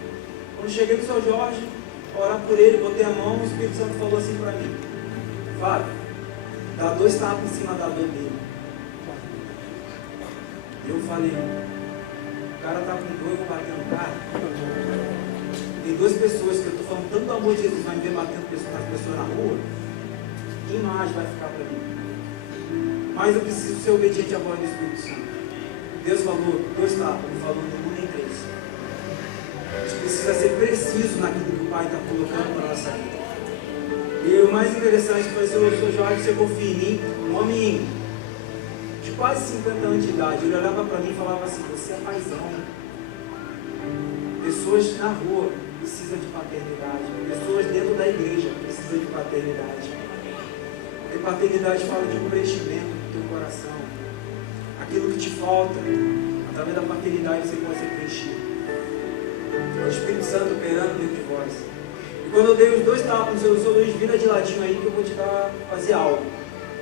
Quando cheguei no seu Jorge, orar por ele, botei a mão, o Espírito Santo falou assim para mim: Fábio, dá 2 tapas em cima da dor dele. E eu falei: o cara está com dor, eu vou bater no cara. Tem 2 pessoas que eu estou falando tanto amor de Jesus, vai me ver batendo as pessoas na rua. Quem mais vai ficar para mim? Mas eu preciso ser obediente à voz do Espírito Santo. Deus falou 2 tapas, não falou nenhum nem 3. A gente precisa ser preciso naquilo que o Pai está colocando na nossa vida. E o mais interessante foi o seu Jorge chegou firme em mim, um homem de quase 50 anos de idade. Ele olhava para mim e falava assim: você é paizão. Pessoas na rua precisam de paternidade. Pessoas dentro da igreja precisam de paternidade. Porque paternidade fala de um preenchimento do teu coração. Aquilo que te falta, através da paternidade você pode ser preenchido. É o Espírito Santo operando dentro de vós. E quando eu dei os 2 tapas, o seu Luiz, vira de ladinho aí que eu vou te fazer algo.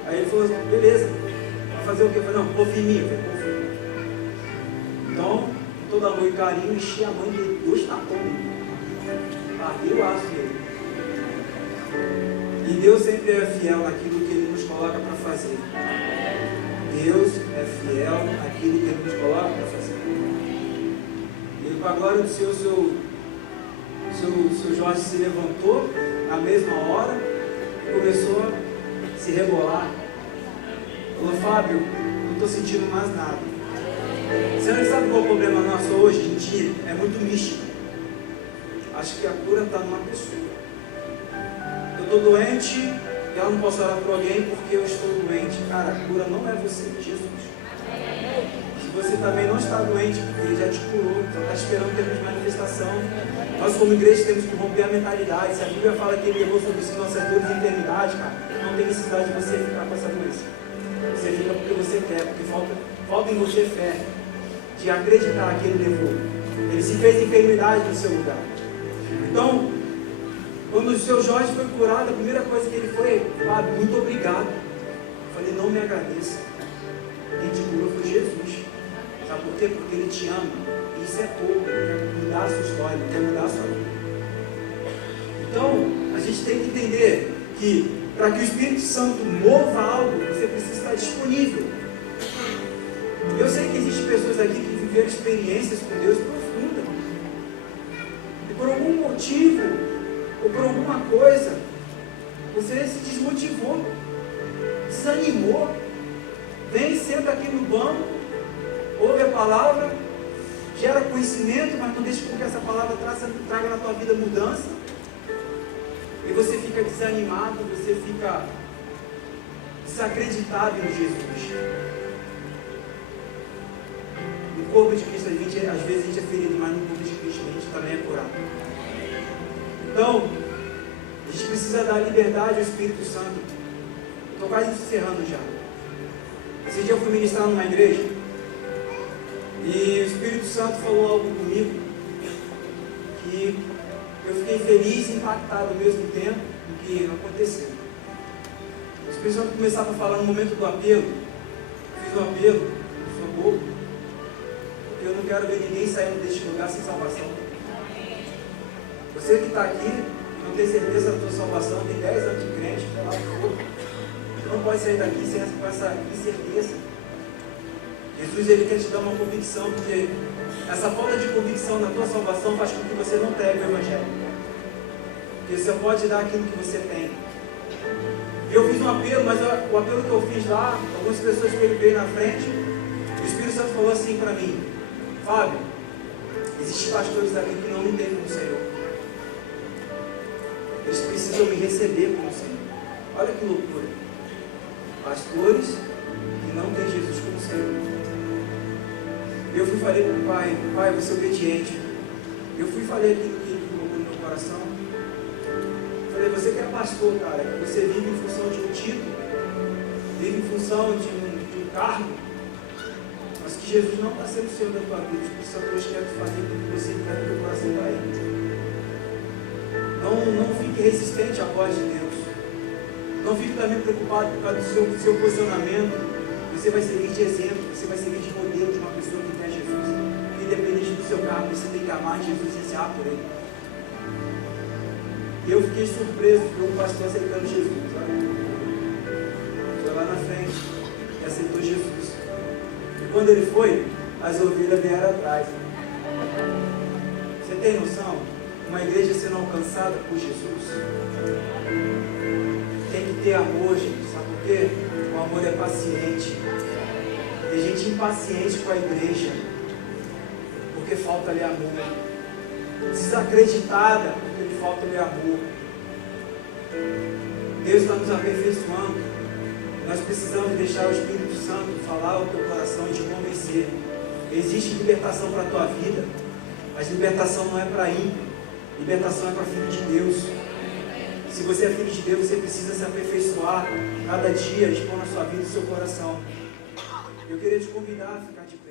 Aí ele falou assim: beleza, vai fazer o quê? Eu falei: não, confia em mim. Eu falei: confia em mim. Então, com todo amor e carinho, enchi a mãe de 2 tapões. Partei o aço dele. E Deus sempre é fiel naquilo que Ele nos coloca para fazer. Deus é fiel naquilo que Ele nos coloca para fazer. E com a glória do Senhor, seu Jorge se levantou na mesma hora e começou a se rebolar. Falou: Fábio, não estou sentindo mais nada. Você não sabe qual é o problema nosso hoje? A gente é muito místico. Acho que a cura está numa pessoa. Eu estou doente e eu não posso orar por alguém porque eu estou doente. Cara, a cura não é você, Jesus. Se você também não está doente, porque Ele já te curou, só está esperando termos de manifestação. Nós como igreja temos que romper a mentalidade. Se a Bíblia fala que Ele levou sobre si nossas dores e enfermidades, cara, não tem necessidade de você ficar com essa doença. Você fica porque você quer, porque falta em você fé, de acreditar que Ele levou. Ele se fez enfermidade no seu lugar. Então, quando o seu Jorge foi curado, a primeira coisa que ele foi: Fábio, muito obrigado. Eu falei: não me agradeça. Quem te curou foi Jesus. Sabe por quê? Porque Ele te ama. E isso é pouco. Ele quer mudar a sua história, Ele quer mudar a sua vida. Então, a gente tem que entender que para que o Espírito Santo mova algo, você precisa estar disponível. Eu sei que existem pessoas aqui que viveram experiências com Deus profundas. E por algum motivo, ou por alguma coisa, você se desmotivou, desanimou. Vem, senta aqui no banco, ouve a palavra, gera conhecimento, mas não deixa com que essa palavra traga na tua vida mudança. E você fica desanimado, você fica desacreditado em Jesus. No corpo de Cristo, às vezes a gente é ferido, mas no corpo de Cristo a gente também é curado. Então, a gente precisa dar liberdade ao Espírito Santo. Estou quase encerrando já. Esse dia eu fui ministrar numa igreja e o Espírito Santo falou algo comigo que eu fiquei feliz e impactado ao mesmo tempo do que aconteceu. O Espírito Santo começava a falar no momento do apelo. Eu fiz um apelo, eu sou bobo, porque eu não quero ver ninguém saindo deste lugar sem salvação. Você que está aqui, não tem certeza da tua salvação, tem 10 anos de crente, sei lá, tu não pode sair daqui com essa incerteza. Jesus, ele quer te dar uma convicção, porque essa falta de convicção na tua salvação faz com que você não pregue o Evangelho. Porque você pode dar aquilo que você tem. Eu fiz um apelo, mas o apelo que eu fiz lá, algumas pessoas veio na frente, o Espírito Santo falou assim para mim: Fábio, existem pastores aqui que não me têm como Senhor. Eles precisam me receber como Senhor. Olha que loucura. Pastores que não têm Jesus como Senhor. Eu fui e falei para o pai: Pai, eu vou ser obediente. Eu fui e falei aquilo que ele colocou no meu coração. Falei: você que é pastor, cara, você vive em função de um título, vive em função de um cargo, mas que Jesus não está sendo o Senhor da tua vida. Os pastores querem fazer o que você quer no teu coração para Ele. Não fique resistente à voz de Deus. Não fique também preocupado por causa do seu posicionamento. Você vai servir de exemplo, você vai servir de modelo de uma pessoa que quer Jesus. Independente do seu cargo, você tem que amar Jesus e ansiar por Ele. E eu fiquei surpreso por um pastor aceitando Jesus. Sabe? Foi lá na frente e aceitou Jesus. E quando ele foi, as ovelhas vieram atrás. Você tem noção? Uma igreja sendo alcançada por Jesus tem que ter amor, gente. Sabe por quê? O amor é paciente. Tem gente impaciente com a igreja porque falta-lhe amor. Desacreditada porque lhe falta-lhe amor. Deus está nos aperfeiçoando. Nós precisamos deixar o Espírito Santo falar ao teu coração e te convencer. Existe libertação para a tua vida, mas libertação não é para ímpio. Libertação é para filho de Deus. Se você é filho de Deus, você precisa se aperfeiçoar cada dia, expor na sua vida e no seu coração. Eu queria te convidar a ficar de pé.